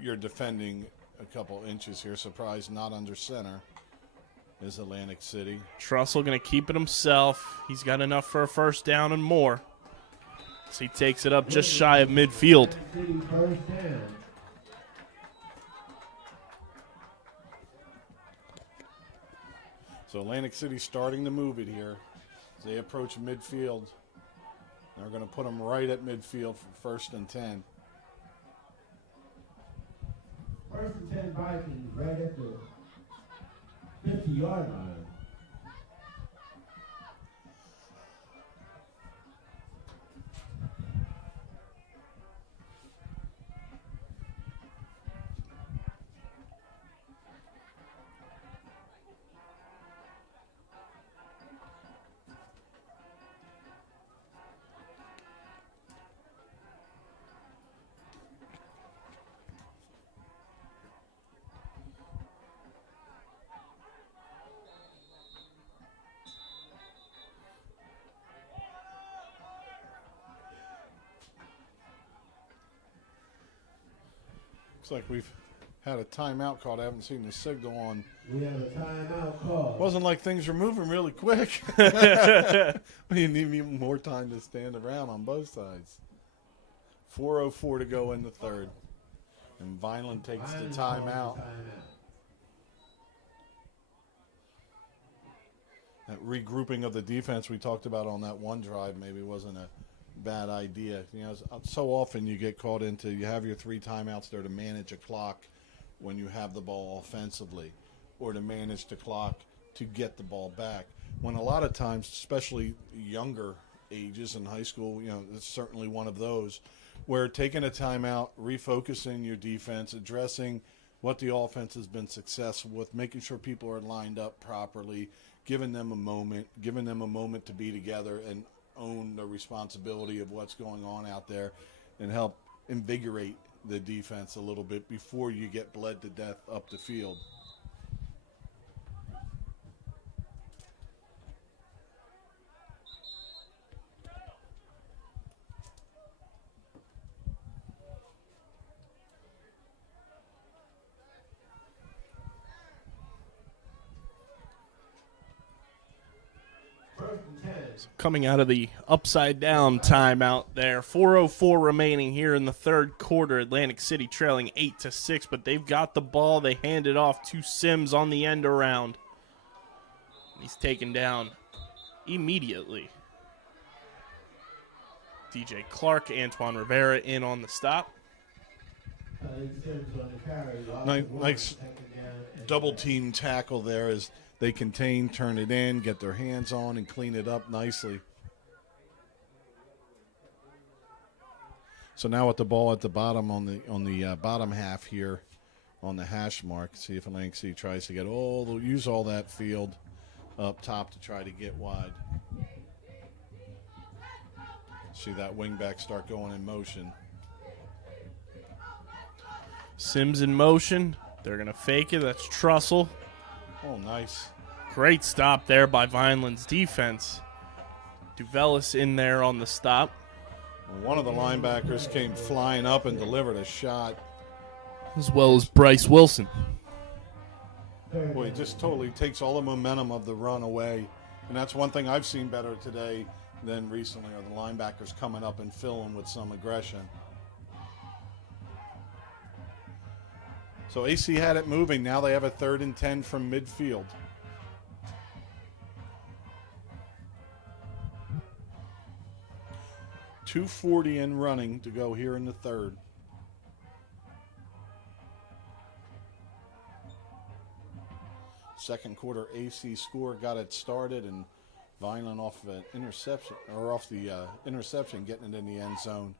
you're defending a couple inches here. Surprise, not under center is Atlantic City. Trussell going to keep it himself. He's got enough for a first down and more. So he takes it up just shy of midfield. First down. So Atlantic City starting to move it here as they approach midfield. They're going to put them right at midfield for 1st and 10. 1st and 10 Vikings right at the 50-yard line. Looks like we've had a timeout called. I haven't seen the signal on. We have a timeout call. Wasn't like things were moving really quick. We need even more time to stand around on both sides. 4:04 to go in the 3rd. And Vineland takes the timeout. That regrouping of the defense we talked about on that one drive maybe wasn't a bad idea. You know, so often you get caught into, you have your 3 timeouts there to manage a clock when you have the ball offensively, or to manage the clock to get the ball back. When a lot of times, especially younger ages in high school, you know, it's certainly one of those where taking a timeout, refocusing your defense, addressing what the offense has been successful with, making sure people are lined up properly, giving them a moment to be together and own the responsibility of what's going on out there and help invigorate the defense a little bit before you get bled to death up the field. Coming out of the upside down timeout there. 4:04 remaining here in the 3rd quarter. Atlantic City trailing 8-6, but they've got the ball. They hand it off to Sims on the end around. He's taken down immediately. DJ Clark, Antoine Rivera in on the stop. Nice double team tackle there as they contain, turn it in, get their hands on, and clean it up nicely. So now with the ball at the bottom on the bottom half here on the hash mark, see if Atlantic City tries to use all that field up top to try to get wide. See that wing back start going in motion. Sims in motion. They're going to fake it. That's Trussell. Oh, nice. Great stop there by Vineland's defense. Duvelis in there on the stop. Well, one of the linebackers came flying up and delivered a shot. As well as Bryce Wilson. Boy, it just totally takes all the momentum of the run away. And that's one thing I've seen better today than recently, are the linebackers coming up and filling with some aggression. So AC had it moving. Now they have a 3rd and 10 from midfield. .240 and running to go here in the 3rd. Second quarter AC score got it started, and Vineland off of an interception, or off the interception, getting it in the end zone.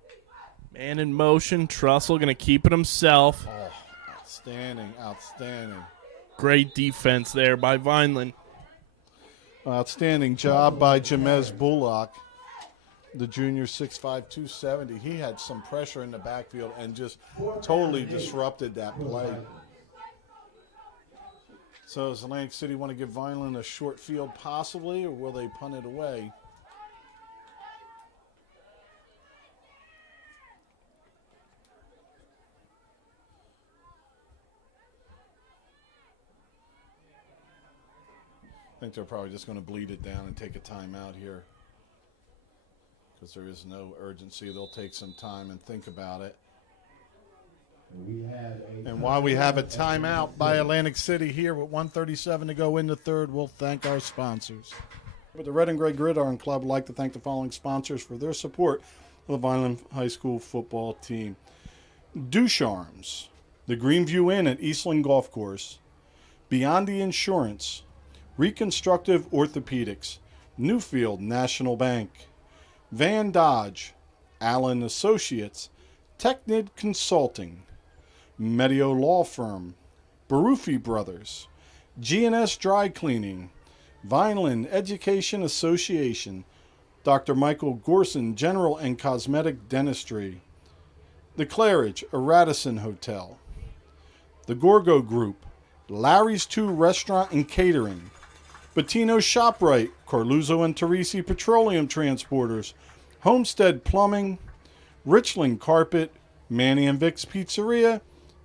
Man in motion. Trussell going to keep it himself. Oh, outstanding, outstanding. Great defense there by Vineland. Outstanding job by Jamez Bullock, the junior, 6'5", 270. He had some pressure in the backfield and just totally disrupted that play. So does Atlantic City want to give Vineland a short field possibly, or will they punt it away? I think they're probably just going to bleed it down and take a timeout here, because there is no urgency. They'll take some time and think about it. And while we have a timeout by Atlantic City here with 1:37 to go in the 3rd, we'll thank our sponsors. But the Red and Gray Gridiron Club would like to thank the following sponsors for their support of the Vineland High School football team. Ducharmes, the Greenview Inn at Eastland Golf Course, Beyond the Insurance, Reconstructive Orthopedics, Newfield National Bank, Van Dodge, Allen Associates, Technid Consulting, Medio Law Firm, Barufi Brothers, G&S Dry Cleaning, Vineland Education Association, Dr. Michael Gorson General and Cosmetic Dentistry, The Claridge, a Radisson Hotel, The Gorgo Group, Larry's 2 Restaurant and Catering, Bettino ShopRite, Carluzzo and Teresi Petroleum Transporters, Homestead Plumbing, Richland Carpet, Manny and Vic's Pizzeria,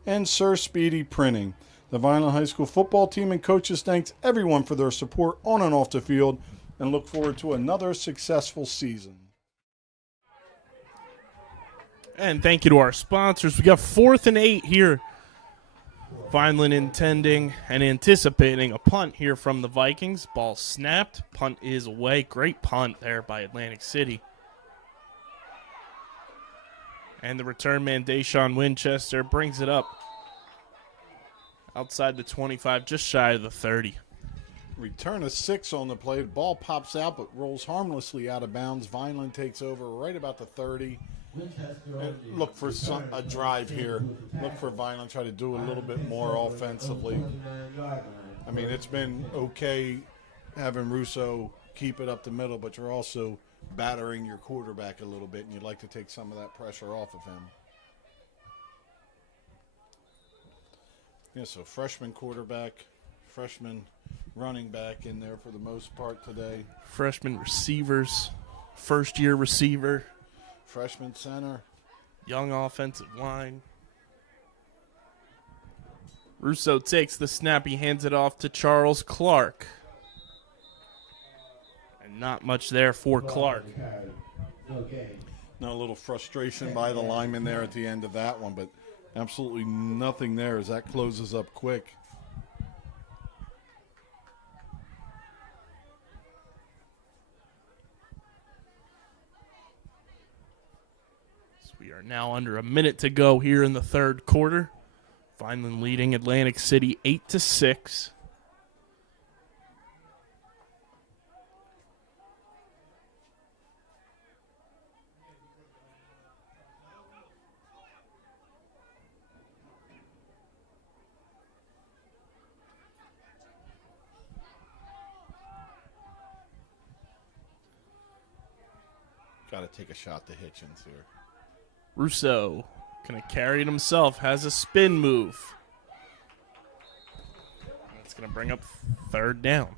and Sir Speedy Printing. The Vineland High School football team and coaches thanks everyone for their support on and off the field and look forward to another successful season. And thank you to our sponsors. We got 4th and 8 here. Vineland intending and anticipating a punt here from the Vikings. Ball snapped. Punt is away. Great punt there by Atlantic City. And the return man, Deshaun Winchester, brings it up outside the 25, just shy of the 30. Return of 6 on the play. The ball pops out but rolls harmlessly out of bounds. Vineland takes over right about the 30. And look for a drive here. Look for Vineland, try to do a little bit more offensively. I mean, it's been okay having Russo keep it up the middle, but you're also battering your quarterback a little bit, and you'd like to take some of that pressure off of him. Yeah, so freshman quarterback, freshman running back in there for the most part today. Freshman receivers, first-year receiver. Freshman center. Young offensive line. Russo takes the snap. He hands it off to Charles Clark. And not much there for Clark. Now a little frustration by the lineman there at the end of that one, but absolutely nothing there as that closes up quick. We are now under a minute to go here in the third quarter. Vineland leading Atlantic City 8-6. Got to take a shot to Hitchens here. Russo going to carry it himself, has a spin move. That's going to bring up third down.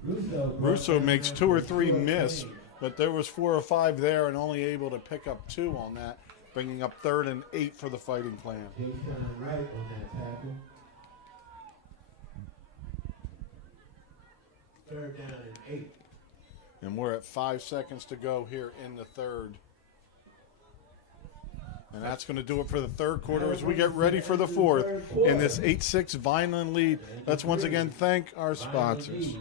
Russo makes 2 or 3 miss, but there was 4 or 5 there and only able to pick up 2 on that, bringing up 3rd and 8 for the Fighting Clan. Right on that tackle. 3rd down and 8. And we're at 5 seconds to go here in the third. And that's going to do it for the third quarter as we get ready for the fourth in this 8-6 Vineland lead. Let's once again thank our sponsors.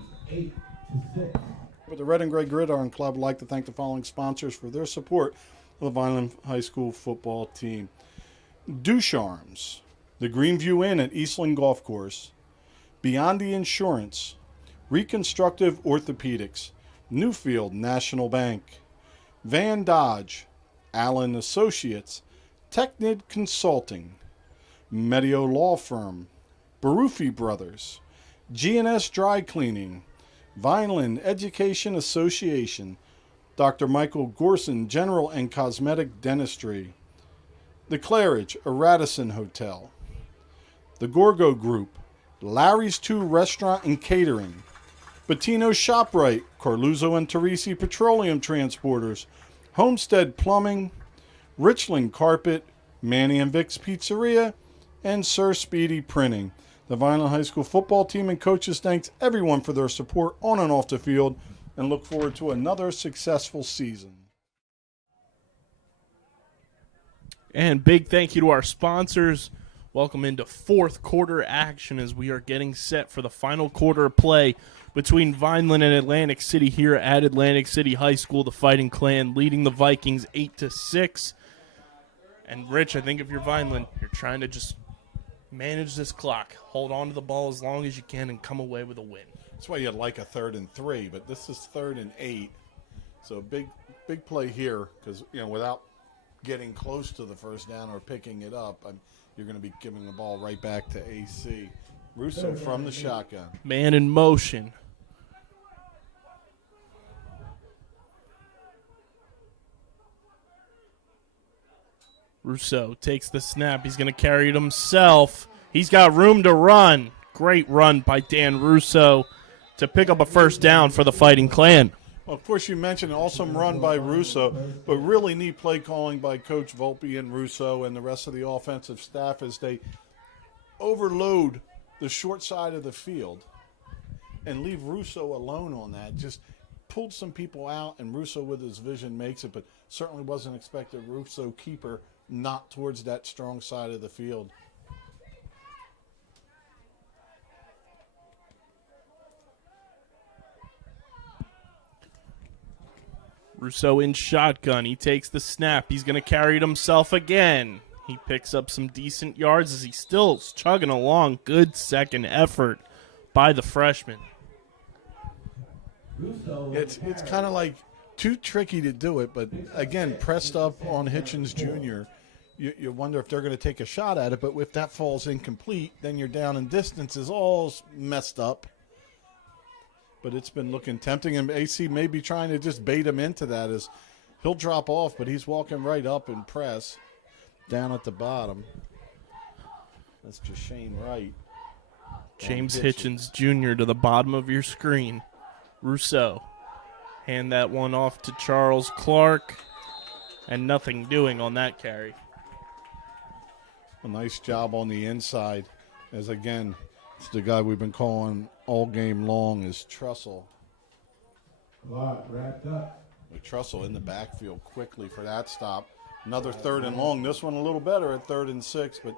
But the Red and Gray Gridiron Club would like to thank the following sponsors for their support of the Vineland High School football team. Ducharmes, the Greenview Inn at Eastland Golf Course, Beyond the Insurance, Reconstructive Orthopedics, Newfield National Bank, Van Dodge, Allen Associates, Technid Consulting, Medio Law Firm, Barufi Brothers, G&S Dry Cleaning, Vineland Education Association, Dr. Michael Gorson General and Cosmetic Dentistry, The Claridge, a Radisson Hotel, The Gorgo Group, Larry's 2 Restaurant and Catering, Bettino ShopRite, Carluzzo and Teresi Petroleum Transporters, Homestead Plumbing, Richland Carpet, Manny and Vic's Pizzeria, and Sir Speedy Printing. The Vineland High School football team and coaches thanks everyone for their support on and off the field and look forward to another successful season. And big thank you to our sponsors. Welcome into fourth quarter action as we are getting set for the final quarter of play between Vineland and Atlantic City here at Atlantic City High School. The Fighting Clan leading the Vikings 8-6. And Rich, I think if you're Vineland, you're trying to just manage this clock, hold on to the ball as long as you can, and come away with a win. That's why you'd like a 3rd and 3, but this is 3rd and 8. So big play here because, without getting close to the first down or picking it up, you're going to be giving the ball right back to AC. Russo from the shotgun. Man in motion. Russo takes the snap. He's going to carry it himself. He's got room to run. Great run by Dan Russo to pick up a first down for the Fighting Clan. Well, of course, you mentioned an awesome run by Russo, but really neat play calling by Coach Volpe and Russo and the rest of the offensive staff as they overload the short side of the field and leave Russo alone on that. Just pulled some people out, and Russo with his vision makes it, but certainly wasn't expected Russo keeper not towards that strong side of the field. Russo in shotgun. He takes the snap. He's going to carry it himself again. He picks up some decent yards as he's still chugging along. Good second effort by the freshman. It's kind of like too tricky to do it, but again, pressed up on Hitchens Jr., you wonder if they're going to take a shot at it, but if that falls incomplete, then you're down in distance is all messed up. But it's been looking tempting, and AC may be trying to just bait him into that as he'll drop off, but he's walking right up and press down at the bottom. That's just Shane Wright. James Hitchens Jr. to the bottom of your screen. Russo. Hand that one off to Charles Clark. And nothing doing on that carry. A nice job on the inside. As again, it's the guy we've been calling all game long is Trussell. Clark wrapped up. With Trussell in the backfield quickly for that stop. Another 3rd and long. This one a little better at 3rd and 6, but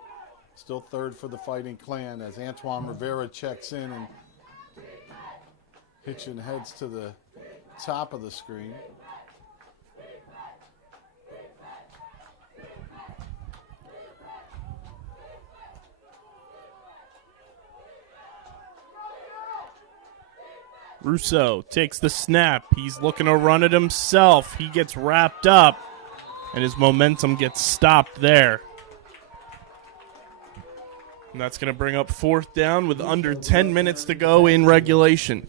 still 3rd for the Fighting Clan as Antoine Rivera checks in and Hitchin heads to the top of the screen. Russo takes the snap. He's looking to run it himself. He gets wrapped up, and his momentum gets stopped there. And that's going to bring up 4th down with under 10 minutes to go in regulation.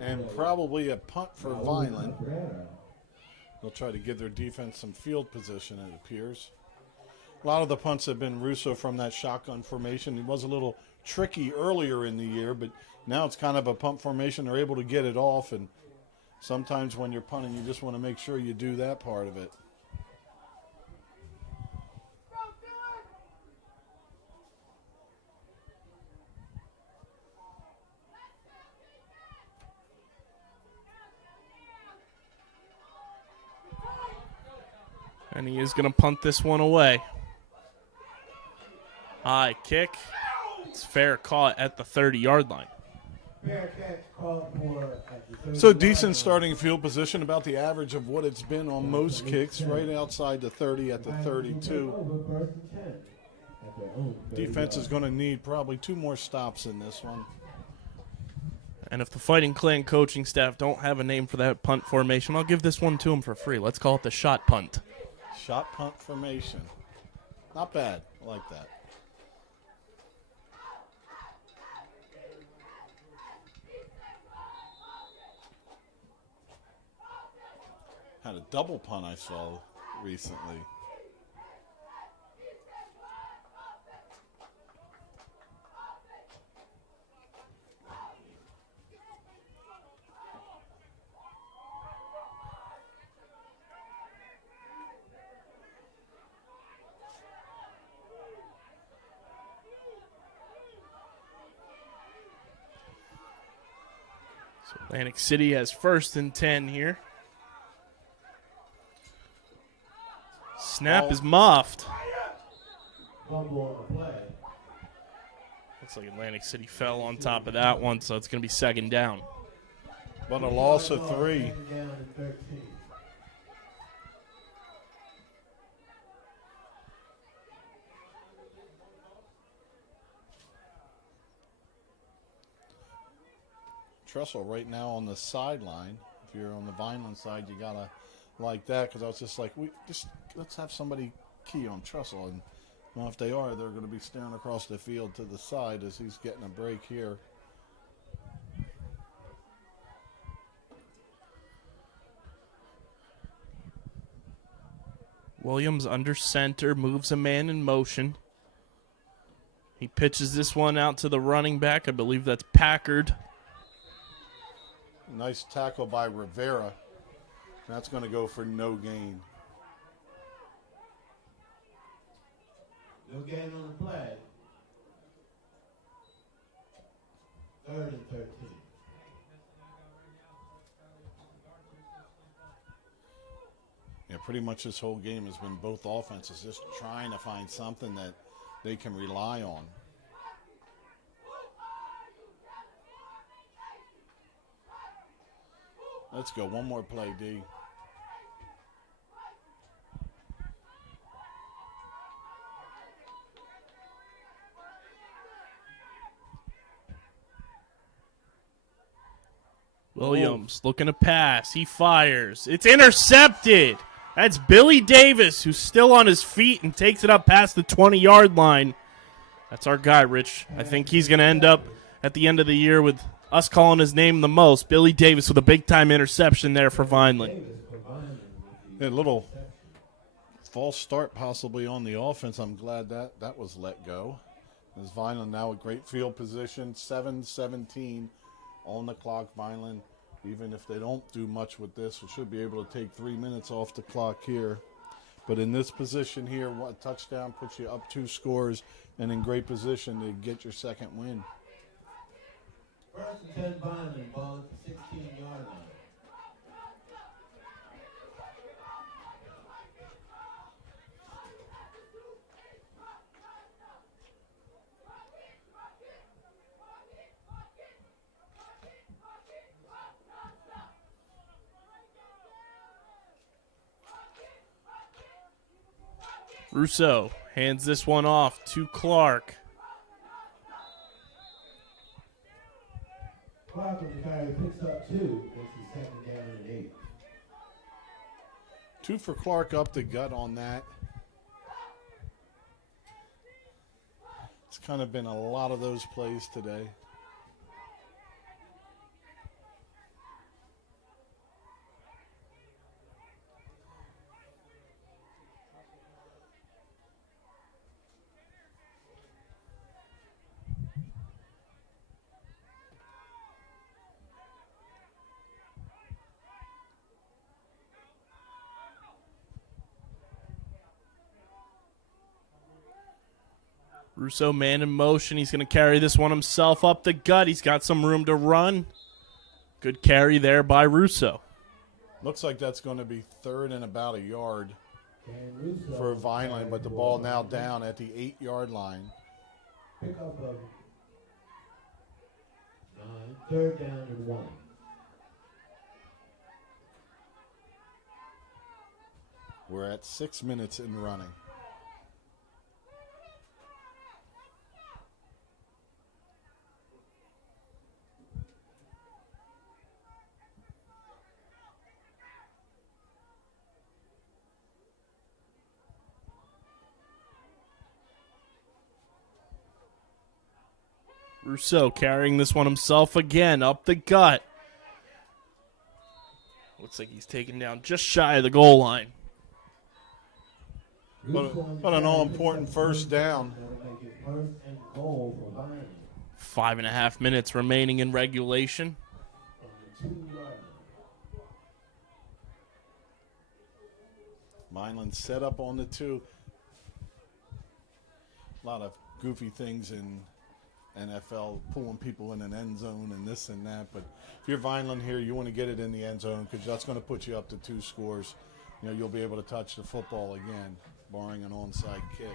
And probably a punt for Vineland. They'll try to give their defense some field position, it appears. A lot of the punts have been Russo from that shotgun formation. It was a little tricky earlier in the year, but now it's kind of a punt formation. They're able to get it off, and sometimes when you're punting, you just want to make sure you do that part of it. And he is going to punt this one away. High kick. It's fair caught at the 30-yard line. So decent starting field position, about the average of what it's been on most kicks, right outside the 30 at the 32. Defense is going to need probably 2 more stops in this one. And if the Fighting Clan coaching staff don't have a name for that punt formation, I'll give this one to them for free. Let's call it the shot punt. Shot punt formation. Not bad. I like that. Had a double punt I saw recently. So Atlantic City has 1st and 10 here. Snap is muffed. Looks like Atlantic City fell on top of that one, so it's going to be second down. But a loss of 3. Trestle right now on the sideline. If you're on the Vineland side, you gotta like that, because I was just like, let's have somebody key on Trestle, and well, if they are, they're going to be staring across the field to the side as he's getting a break here. Williams under center, moves a man in motion. He pitches this one out to the running back. I believe that's Packard. Nice tackle by Rivera. That's going to go for no gain. No gain on the play. 3rd and 13. Yeah, pretty much this whole game has been both offenses just trying to find something that they can rely on. Let's go. One more play, D. Williams looking to pass. He fires. It's intercepted. That's Billy Davis, who's still on his feet and takes it up past the 20-yard line. That's our guy, Rich. I think he's going to end up at the end of the year with us calling his name the most. Billy Davis with a big-time interception there for Vineland. A little false start possibly on the offense. I'm glad that was let go. As Vineland now a great field position, 7-17 on the clock. Vineland, even if they don't do much with this, we should be able to take 3 minutes off the clock here. But in this position here, a touchdown puts you up 2 scores and in great position to get your second win. 1st and 10 Vineland, ball at the 16-yard line. Rousseau hands this one off to Clark. Clark on the carry picks up 2. This is 2nd down and 8. 2 for Clark up the gut on that. It's kind of been a lot of those plays today. Rousseau man in motion. He's going to carry this one himself up the gut. He's got some room to run. Good carry there by Rousseau. Looks like that's going to be 3rd and about a yard for Vineland, but the ball now down at the 8-yard line. Pick up of 9. 3rd down and 1. We're at 6 minutes in running. Rousseau carrying this one himself again up the gut. Looks like he's taken down just shy of the goal line. But an all-important first down. 5.5 minutes remaining in regulation. Vineland set up on the 2. A lot of goofy things in NFL, pulling people in an end zone and this and that. But if you're Vineland here, you want to get it in the end zone because that's going to put you up to 2 scores. You know, you'll be able to touch the football again, barring an onside kick.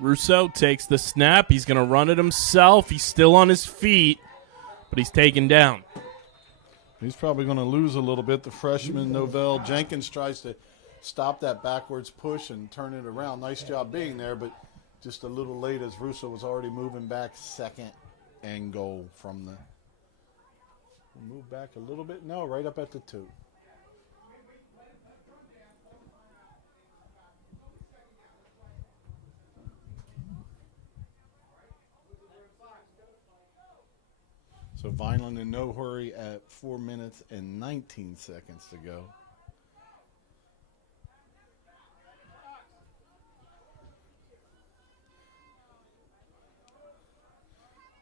Russo takes the snap. He's going to run it himself. He's still on his feet, but he's taken down. He's probably going to lose a little bit. The freshman, Novell Jenkins, tries to stop that backwards push and turn it around. Nice job being there, but just a little late as Russo was already moving back. Second and goal from the... Move back a little bit. No, right up at the 2. So Vineland in no hurry at 4 minutes and 19 seconds to go.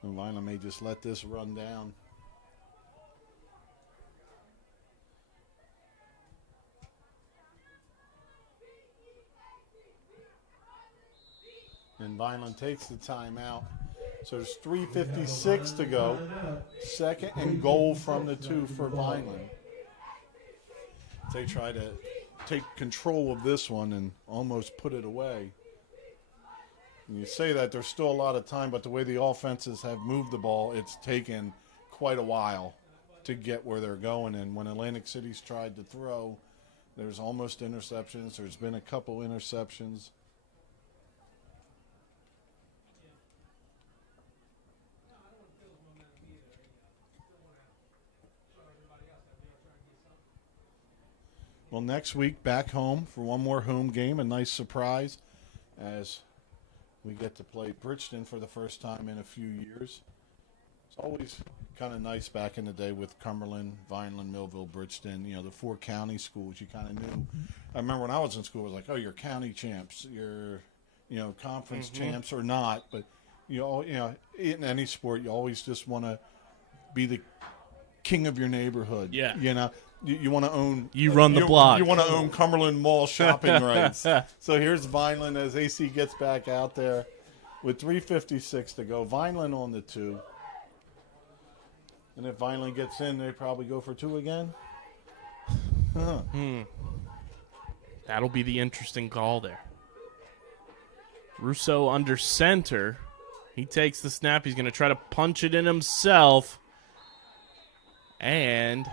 And Vineland may just let this run down. And Vineland takes the timeout. So there's 3:56 to go. Second and goal from the 2 for Vineland. They try to take control of this one and almost put it away. And you say that there's still a lot of time, but the way the offenses have moved the ball, it's taken quite a while to get where they're going. And when Atlantic City's tried to throw, there's almost interceptions. There's been a couple interceptions. Well, next week, back home for one more home game. A nice surprise as we get to play Bridgeton for the first time in a few years. It's always kind of nice back in the day with Cumberland, Vineland, Millville, Bridgeton, the 4 county schools. You kind of knew. I remember when I was in school, it was like, oh, you're county champs. You're, conference champs or not. But, in any sport, you always just want to be the king of your neighborhood. Yeah. You want to own. You run the block. You want to own Cumberland Mall shopping rights. So here's Vineland as AC gets back out there with 3:56 to go. Vineland on the 2. And if Vineland gets in, they probably go for 2 again. Huh. That'll be the interesting call there. Russo under center. He takes the snap. He's going to try to punch it in himself. And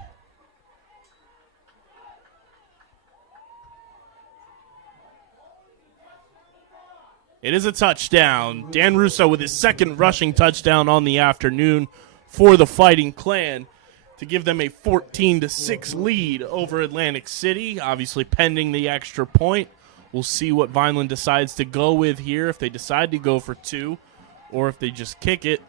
it is a touchdown. Dan Russo with his second rushing touchdown on the afternoon for the Fighting Clan to give them a 14-6 lead over Atlantic City, obviously pending the extra point. We'll see what Vineland decides to go with here, if they decide to go for 2 or if they just kick it.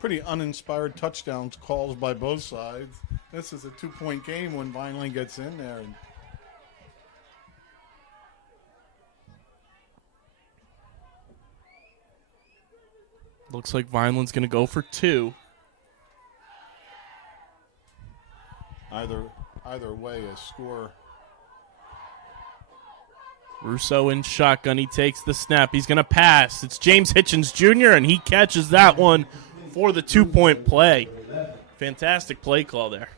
Pretty uninspired touchdowns calls by both sides. This is a 2-point game when Vineland gets in there. And looks like Vineland's going to go for 2. Either way, a score. Russo in shotgun. He takes the snap. He's going to pass. It's James Hitchens Jr., and he catches that one for the 2-point play. Fantastic play call there.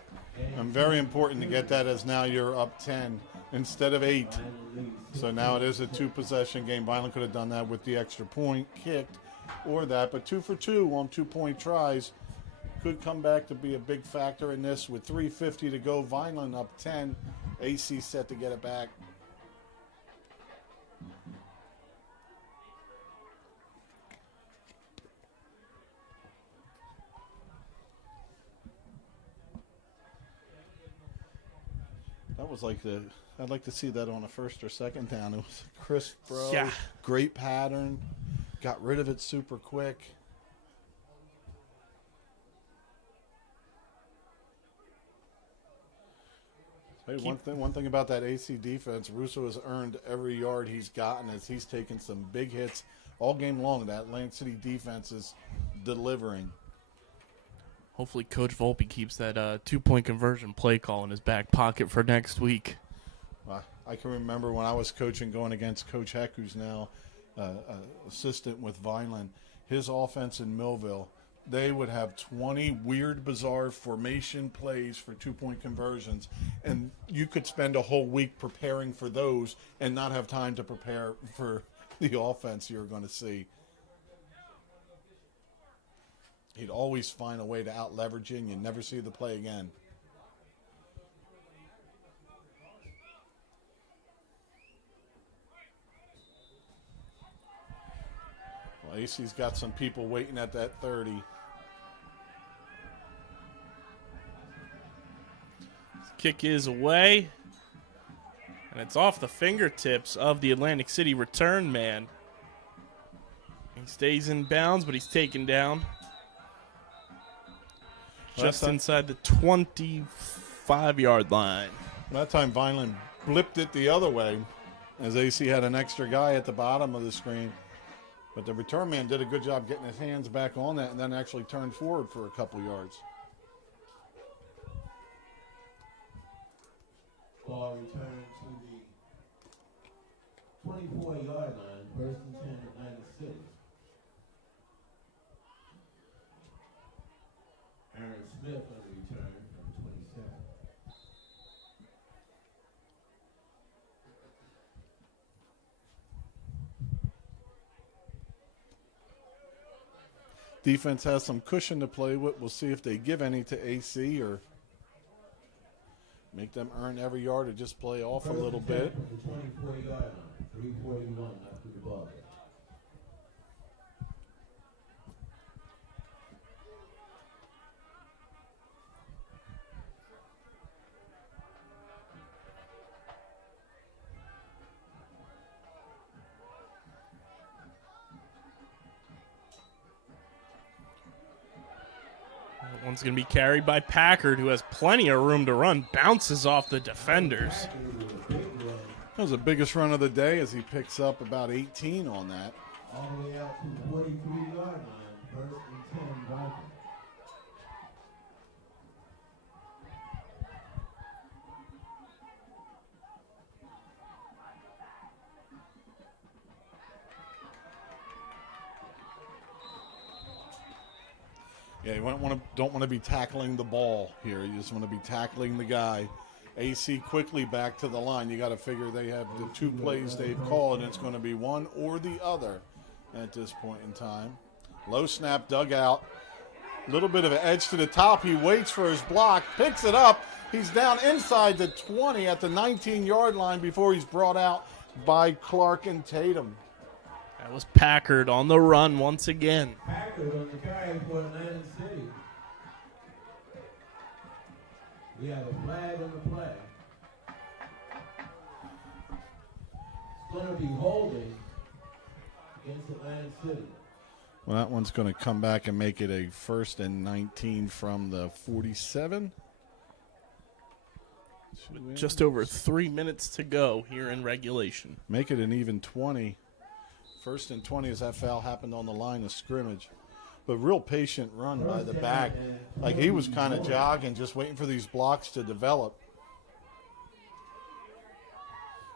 And very important to get that as now you're up 10 instead of 8. So now it is a 2-possession game. Vineland could have done that with the extra point kicked or that, but 2 for 2 on 2-point tries could come back to be a big factor in this with 3:50 to go. Vineland up 10. AC set to get it back. That was like I'd like to see that on a first or second down. It was crisp, bro. Yeah. Great pattern. Got rid of it super quick. Hey, one thing about that AC defense, Russo has earned every yard he's gotten as he's taken some big hits all game long. That Atlantic City defense is delivering. Hopefully Coach Volpe keeps that 2-point conversion play call in his back pocket for next week. I can remember when I was coaching going against Coach Heck, who's now assistant with Vineland. His offense in Millville, they would have 20 weird, bizarre formation plays for 2-point conversions, and you could spend a whole week preparing for those and not have time to prepare for the offense you're going to see. He'd always find a way to out-leverage you, and you'd never see the play again. Well, AC's got some people waiting at that 30. Kick is away. And it's off the fingertips of the Atlantic City return man. He stays in bounds, but he's taken down. Just inside the 25-yard line. That time Vineland blipped it the other way as AC had an extra guy at the bottom of the screen. But the return man did a good job getting his hands back on that and then actually turned forward for a couple yards. Ball returned to the 24-yard line, first and 10 at 96. Aaron Smith on the return from 27. Defense has some cushion to play with. We'll see if they give any to AC or make them earn every yard or just play off a little bit. From the 24-yard line, 3:41 after the ball. That one's going to be carried by Packard, who has plenty of room to run. Bounces off the defenders. That was the biggest run of the day as he picks up about 18 on that. All the way out to the 43-yard line, first and 10 Vikings. Yeah, you don't want to be tackling the ball here. You just want to be tackling the guy. AC quickly back to the line. You got to figure they have the two plays they've called, and it's going to be one or the other at this point in time. Low snap, dug out. A little bit of an edge to the top. He waits for his block, picks it up. He's down inside the 20 at the 19-yard line before he's brought out by Clark and Tatum. That was Packard on the run once again. Packard on the carry for Atlantic City. We have a flag on the play. It's going to be holding against Atlantic City. Well, that one's going to come back and make it a 1st and 19 from the 47. Just over 3 minutes to go here in regulation. Make it an even 20. 1st and 20 as that foul happened on the line of scrimmage. But real patient run by the back. Like he was kind of jogging, just waiting for these blocks to develop.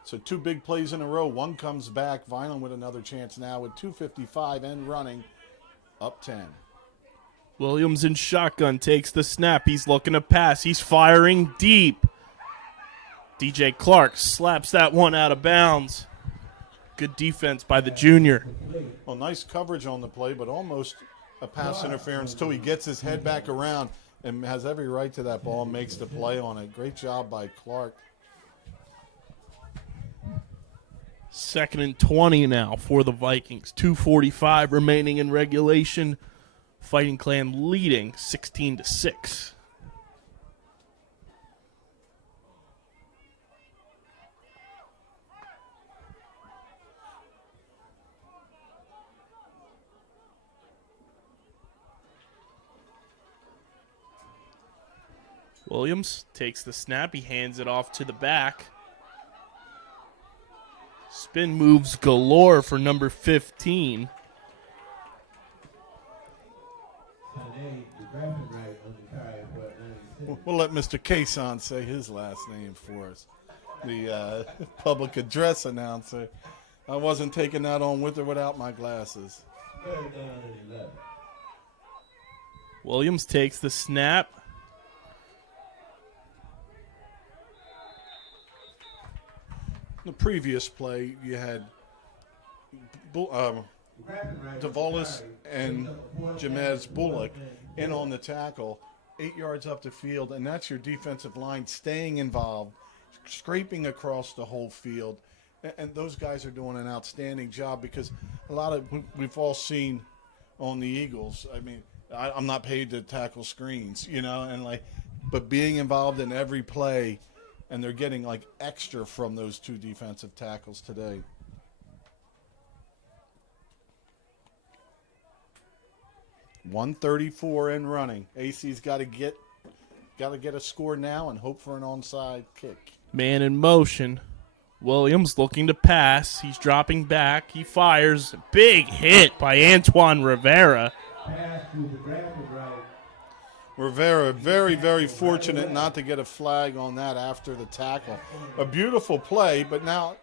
So 2 big plays in a row. One comes back. Vineland with another chance now with 2:55 and running. Up 10. Williams in shotgun takes the snap. He's looking to pass. He's firing deep. DJ Clark slaps that one out of bounds. Good defense by the junior. Well, nice coverage on the play, but almost a pass interference too. He gets his head back around and has every right to that ball and makes the play on it. Great job by Clark. 2nd and 20 now for the Vikings. 2:45 remaining in regulation. Fighting Clan leading 16-6. Williams takes the snap. He hands it off to the back. Spin moves galore for number 15. We'll let Mr. Kason say his last name for us. The public address announcer. I wasn't taking that on with or without my glasses. Williams takes the snap. The previous play, you had Davalis and Jamez Bullock in on the tackle, 8 yards up the field, and that's your defensive line staying involved, scraping across the whole field. And those guys are doing an outstanding job because we've all seen on the Eagles. I mean, I'm not paid to tackle screens, but being involved in every play, and they're getting extra from those two defensive tackles today. .134 and running. AC's got to get a score now and hope for an onside kick. Man in motion. Williams looking to pass. He's dropping back. He fires. Big hit by Antoine Rivera. Rivera, very, very fortunate not to get a flag on that after the tackle. A beautiful play, but now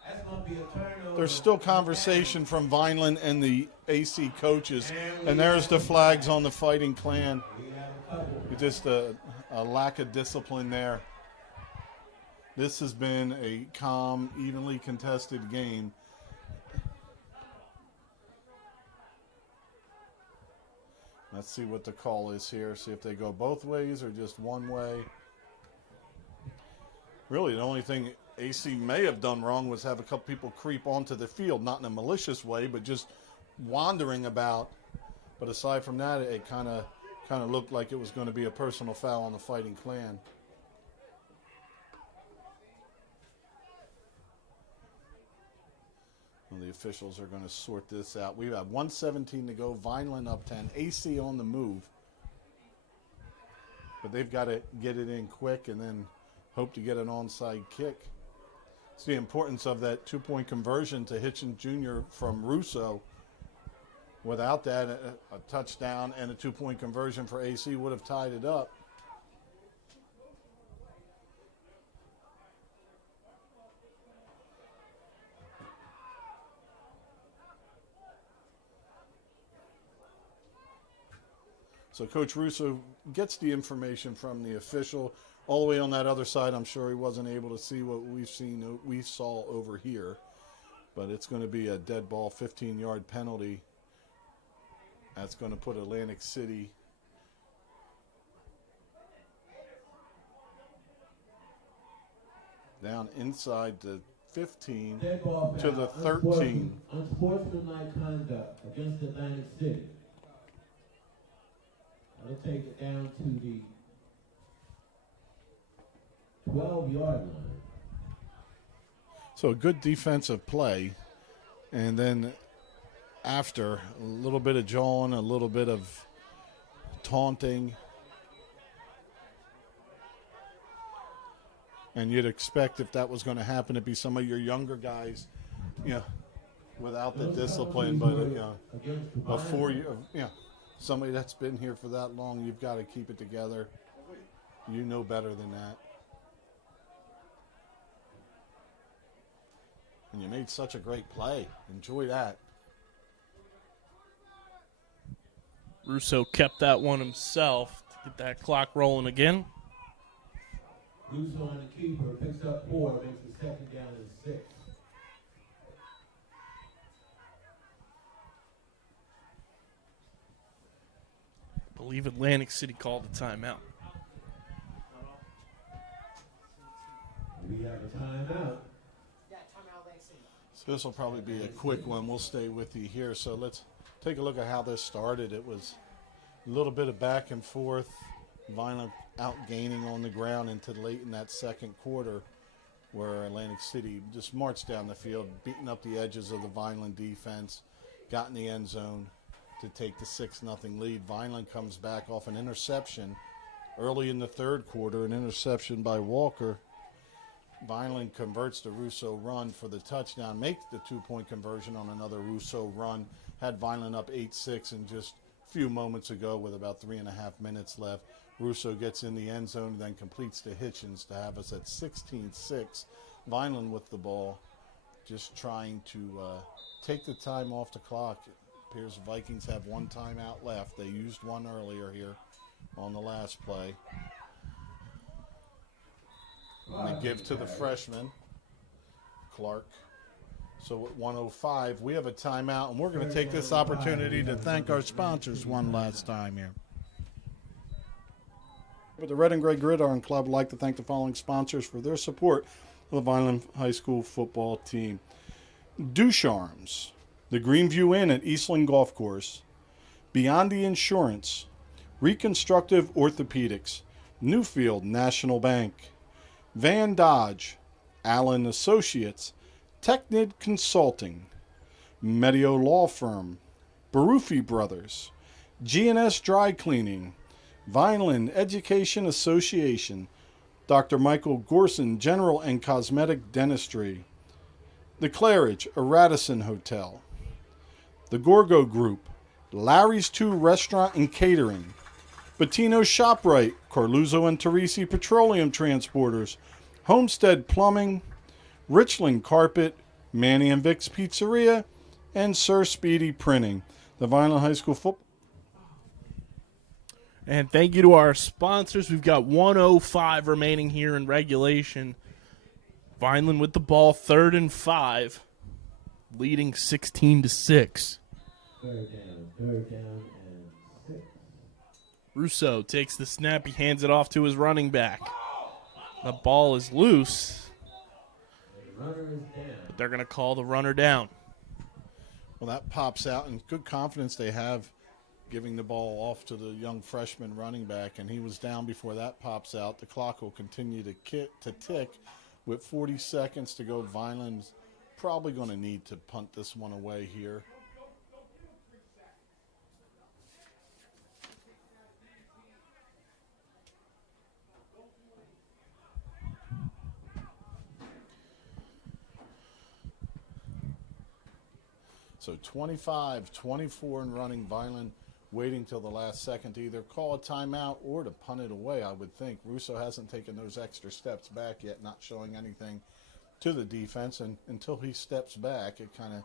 there's still conversation from Vineland and the AC coaches, and there's the flags on the Fighting Clan. Just a lack of discipline there. This has been a calm, evenly contested game. Let's see what the call is here. See if they go both ways or just one way. Really, the only thing AC may have done wrong was have a couple people creep onto the field, not in a malicious way, but just wandering about. But aside from that, it kind of looked like it was going to be a personal foul on the Fighting Clan. The officials are going to sort this out. We have 1:17 to go. Vineland up 10. AC on the move. But they've got to get it in quick and then hope to get an onside kick. It's the importance of that two-point conversion to Hitchens Jr. from Russo. Without that, a touchdown and a two-point conversion for AC would have tied it up. So Coach Russo gets the information from the official. All the way on that other side, I'm sure he wasn't able to see what we saw over here. But it's going to be a dead ball, 15-yard penalty. That's going to put Atlantic City down inside the 15 to the 13. Unsportsmanlike conduct against Atlantic City. That'll take it down to the 12-yard line. So a good defensive play, and then after a little bit of jawing, a little bit of taunting. And you'd expect if that was going to happen to be some of your younger guys, without the discipline, but somebody that's been here for that long, you've got to keep it together. You know better than that. And you made such a great play. Enjoy that. Russo kept that one himself to get that clock rolling again. Russo on the keeper picks up 4, makes the second down and 6. I believe Atlantic City called a timeout. We have a timeout. So this will probably be a quick one. We'll stay with you here. So let's take a look at how this started. It was a little bit of back and forth. Vineland outgaining on the ground into late in that second quarter, where Atlantic City just marched down the field, beating up the edges of the Vineland defense, got in the end zone to take the 6-0 lead. Vineland comes back off an interception early in the third quarter, an interception by Walker. Vineland converts the Russo run for the touchdown, makes the 2-point conversion on another Russo run, had Vineland up 8-6, and just a few moments ago with about 3.5 minutes left, Russo gets in the end zone and then completes to Hitchens to have us at 16-6. Vineland with the ball, just trying to take the time off the clock. It appears the Vikings have one timeout left. They used one earlier here on the last play. And they give to the freshman, Clark. So at 1:05, we have a timeout, and we're going to take this opportunity to thank our sponsors one last time here. But the Red and Gray Gridiron Club would like to thank the following sponsors for their support of the Vineland High School football team. Ducharmes, the Greenview Inn at Eastland Golf Course, Beyond the Insurance, Reconstructive Orthopedics, Newfield National Bank, Van Dodge, Allen Associates, Technid Consulting, Medio Law Firm, Barufi Brothers, G&S Dry Cleaning, Vineland Education Association, Dr. Michael Gorson General and Cosmetic Dentistry, The Claridge, a Radisson Hotel, The Gorgo Group, Larry's 2 Restaurant and Catering, Bettino ShopRite, Carluzzo and Teresi Petroleum Transporters, Homestead Plumbing, Richland Carpet, Manny and Vic's Pizzeria, and Sir Speedy Printing. The Vineland High School football. And thank you to our sponsors. We've got 1:05 remaining here in regulation. Vineland with the ball, 3rd and 5, leading 16-6. Third down and 6. Russo takes the snap. He hands it off to his running back. The ball is loose, Runner is down. but they're going to call the runner down. Well, that pops out, and good confidence they have giving the ball off to the young freshman running back, and he was down before that pops out. The clock will continue to tick with 40 seconds to go. Vineland's probably going to need to punt this one away here. So 25-24 and running. Vineland waiting till the last second to either call a timeout or to punt it away, I would think. Russo hasn't taken those extra steps back yet, not showing anything to the defense. And until he steps back, it kind of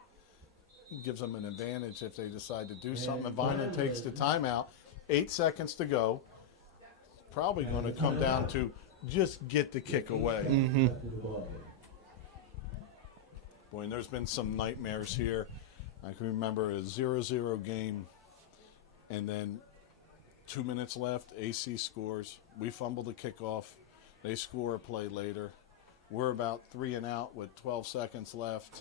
gives them an advantage if they decide to do something. And Vineland takes the timeout. 8 seconds to go. Probably going to come down to just get the kick away. Boy, and there's been some nightmares here. I can remember a 0-0 game, and then 2 minutes left, AC scores. We fumble the kickoff. They score a play later. We're about 3 and out with 12 seconds left.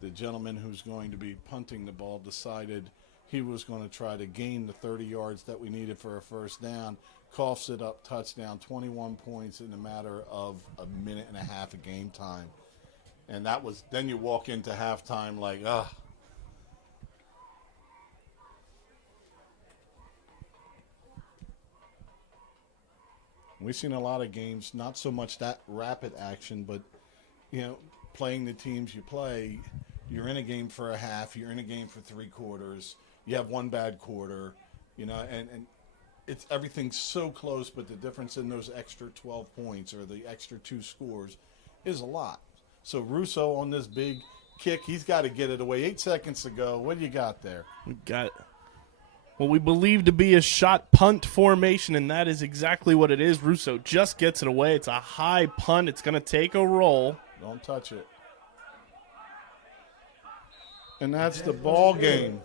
The gentleman who's going to be punting the ball decided he was going to try to gain the 30 yards that we needed for a first down. Coughs it up, touchdown, 21 points in a matter of a minute and a half of game time. And that was, then you walk into halftime like, We've seen a lot of games, not so much that rapid action, but, playing the teams you play, you're in a game for a half, you're in a game for 3 quarters, you have one bad quarter, and it's everything's so close, but the difference in those extra 12 points or the extra 2 scores is a lot. So Russo on this big kick, he's got to get it away. 8 seconds to go. What do you got there? We got what we believe to be a shot punt formation, and that is exactly what it is. Russo just gets it away. It's a high punt. It's going to take a roll. Don't touch it. And that's the ball game.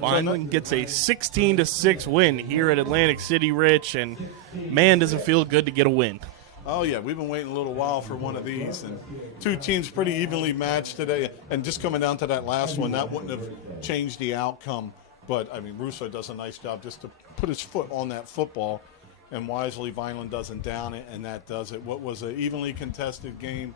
Vineland gets a 16-6 win here at Atlantic City, Rich, and man, does it feel good to get a win. Oh, yeah, we've been waiting a little while for one of these, and 2 teams pretty evenly matched today. And just coming down to that last one, that wouldn't have changed the outcome. But, Russo does a nice job just to put his foot on that football, and wisely Vineland doesn't down it, and that does it. What was an evenly contested game,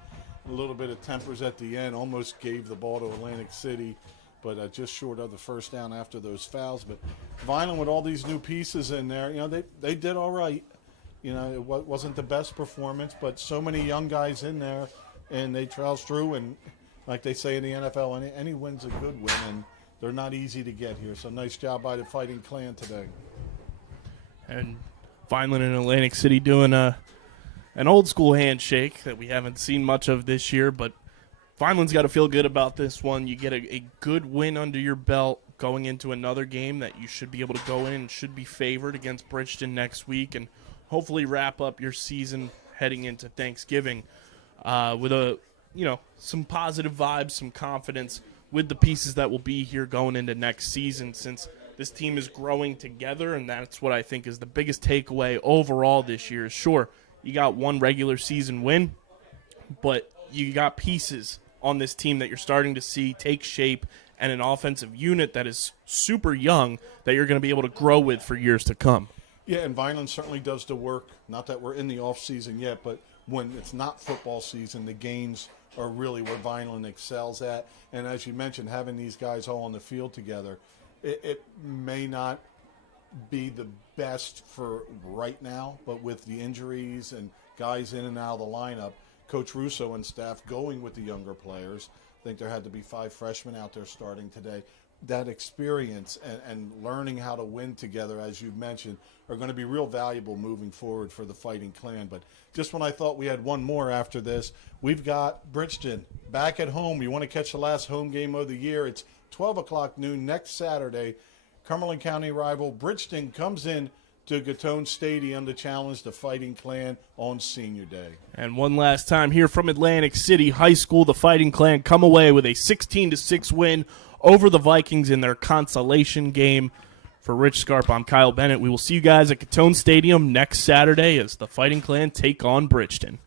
a little bit of tempers at the end, almost gave the ball to Atlantic City, but just short of the first down after those fouls. But Vineland with all these new pieces in there, they did all right. It wasn't the best performance, but so many young guys in there, and they troused through. And like they say in the NFL, any win's a good win, and they're not easy to get here. So nice job by the Fighting Clan today. And Vineland and Atlantic City doing an old school handshake that we haven't seen much of this year, but Vineland's got to feel good about this one. You get a good win under your belt going into another game that you should be able to go in and should be favored against Bridgeton next week, and hopefully wrap up your season heading into Thanksgiving with a some positive vibes, some confidence with the pieces that will be here going into next season, since this team is growing together, and that's what I think is the biggest takeaway overall this year. Sure, you got one regular season win, but you got pieces on this team that you're starting to see take shape, and an offensive unit that is super young that you're going to be able to grow with for years to come. Yeah, and Vineland certainly does the work. Not that we're in the off season yet, but when it's not football season, the games are really where Vineland excels at. And as you mentioned, having these guys all on the field together, it may not be the best for right now, but with the injuries and guys in and out of the lineup, Coach Russo and staff going with the younger players. I think there had to be 5 freshmen out there starting today. That experience and learning how to win together, as you mentioned, are going to be real valuable moving forward for the Fighting Clan. But just when I thought we had one more after this, we've got Bridgeton back at home. You want to catch the last home game of the year. It's 12 o'clock noon next Saturday. Cumberland County rival Bridgeton comes in to Gatone Stadium to challenge the Fighting Clan on Senior Day. And one last time here from Atlantic City High School, the Fighting Clan come away with a 16-6 win over the Vikings in their consolation game. For Rich Scarp, I'm Kyle Bennett. We will see you guys at Gatone Stadium next Saturday as the Fighting Clan take on Bridgeton.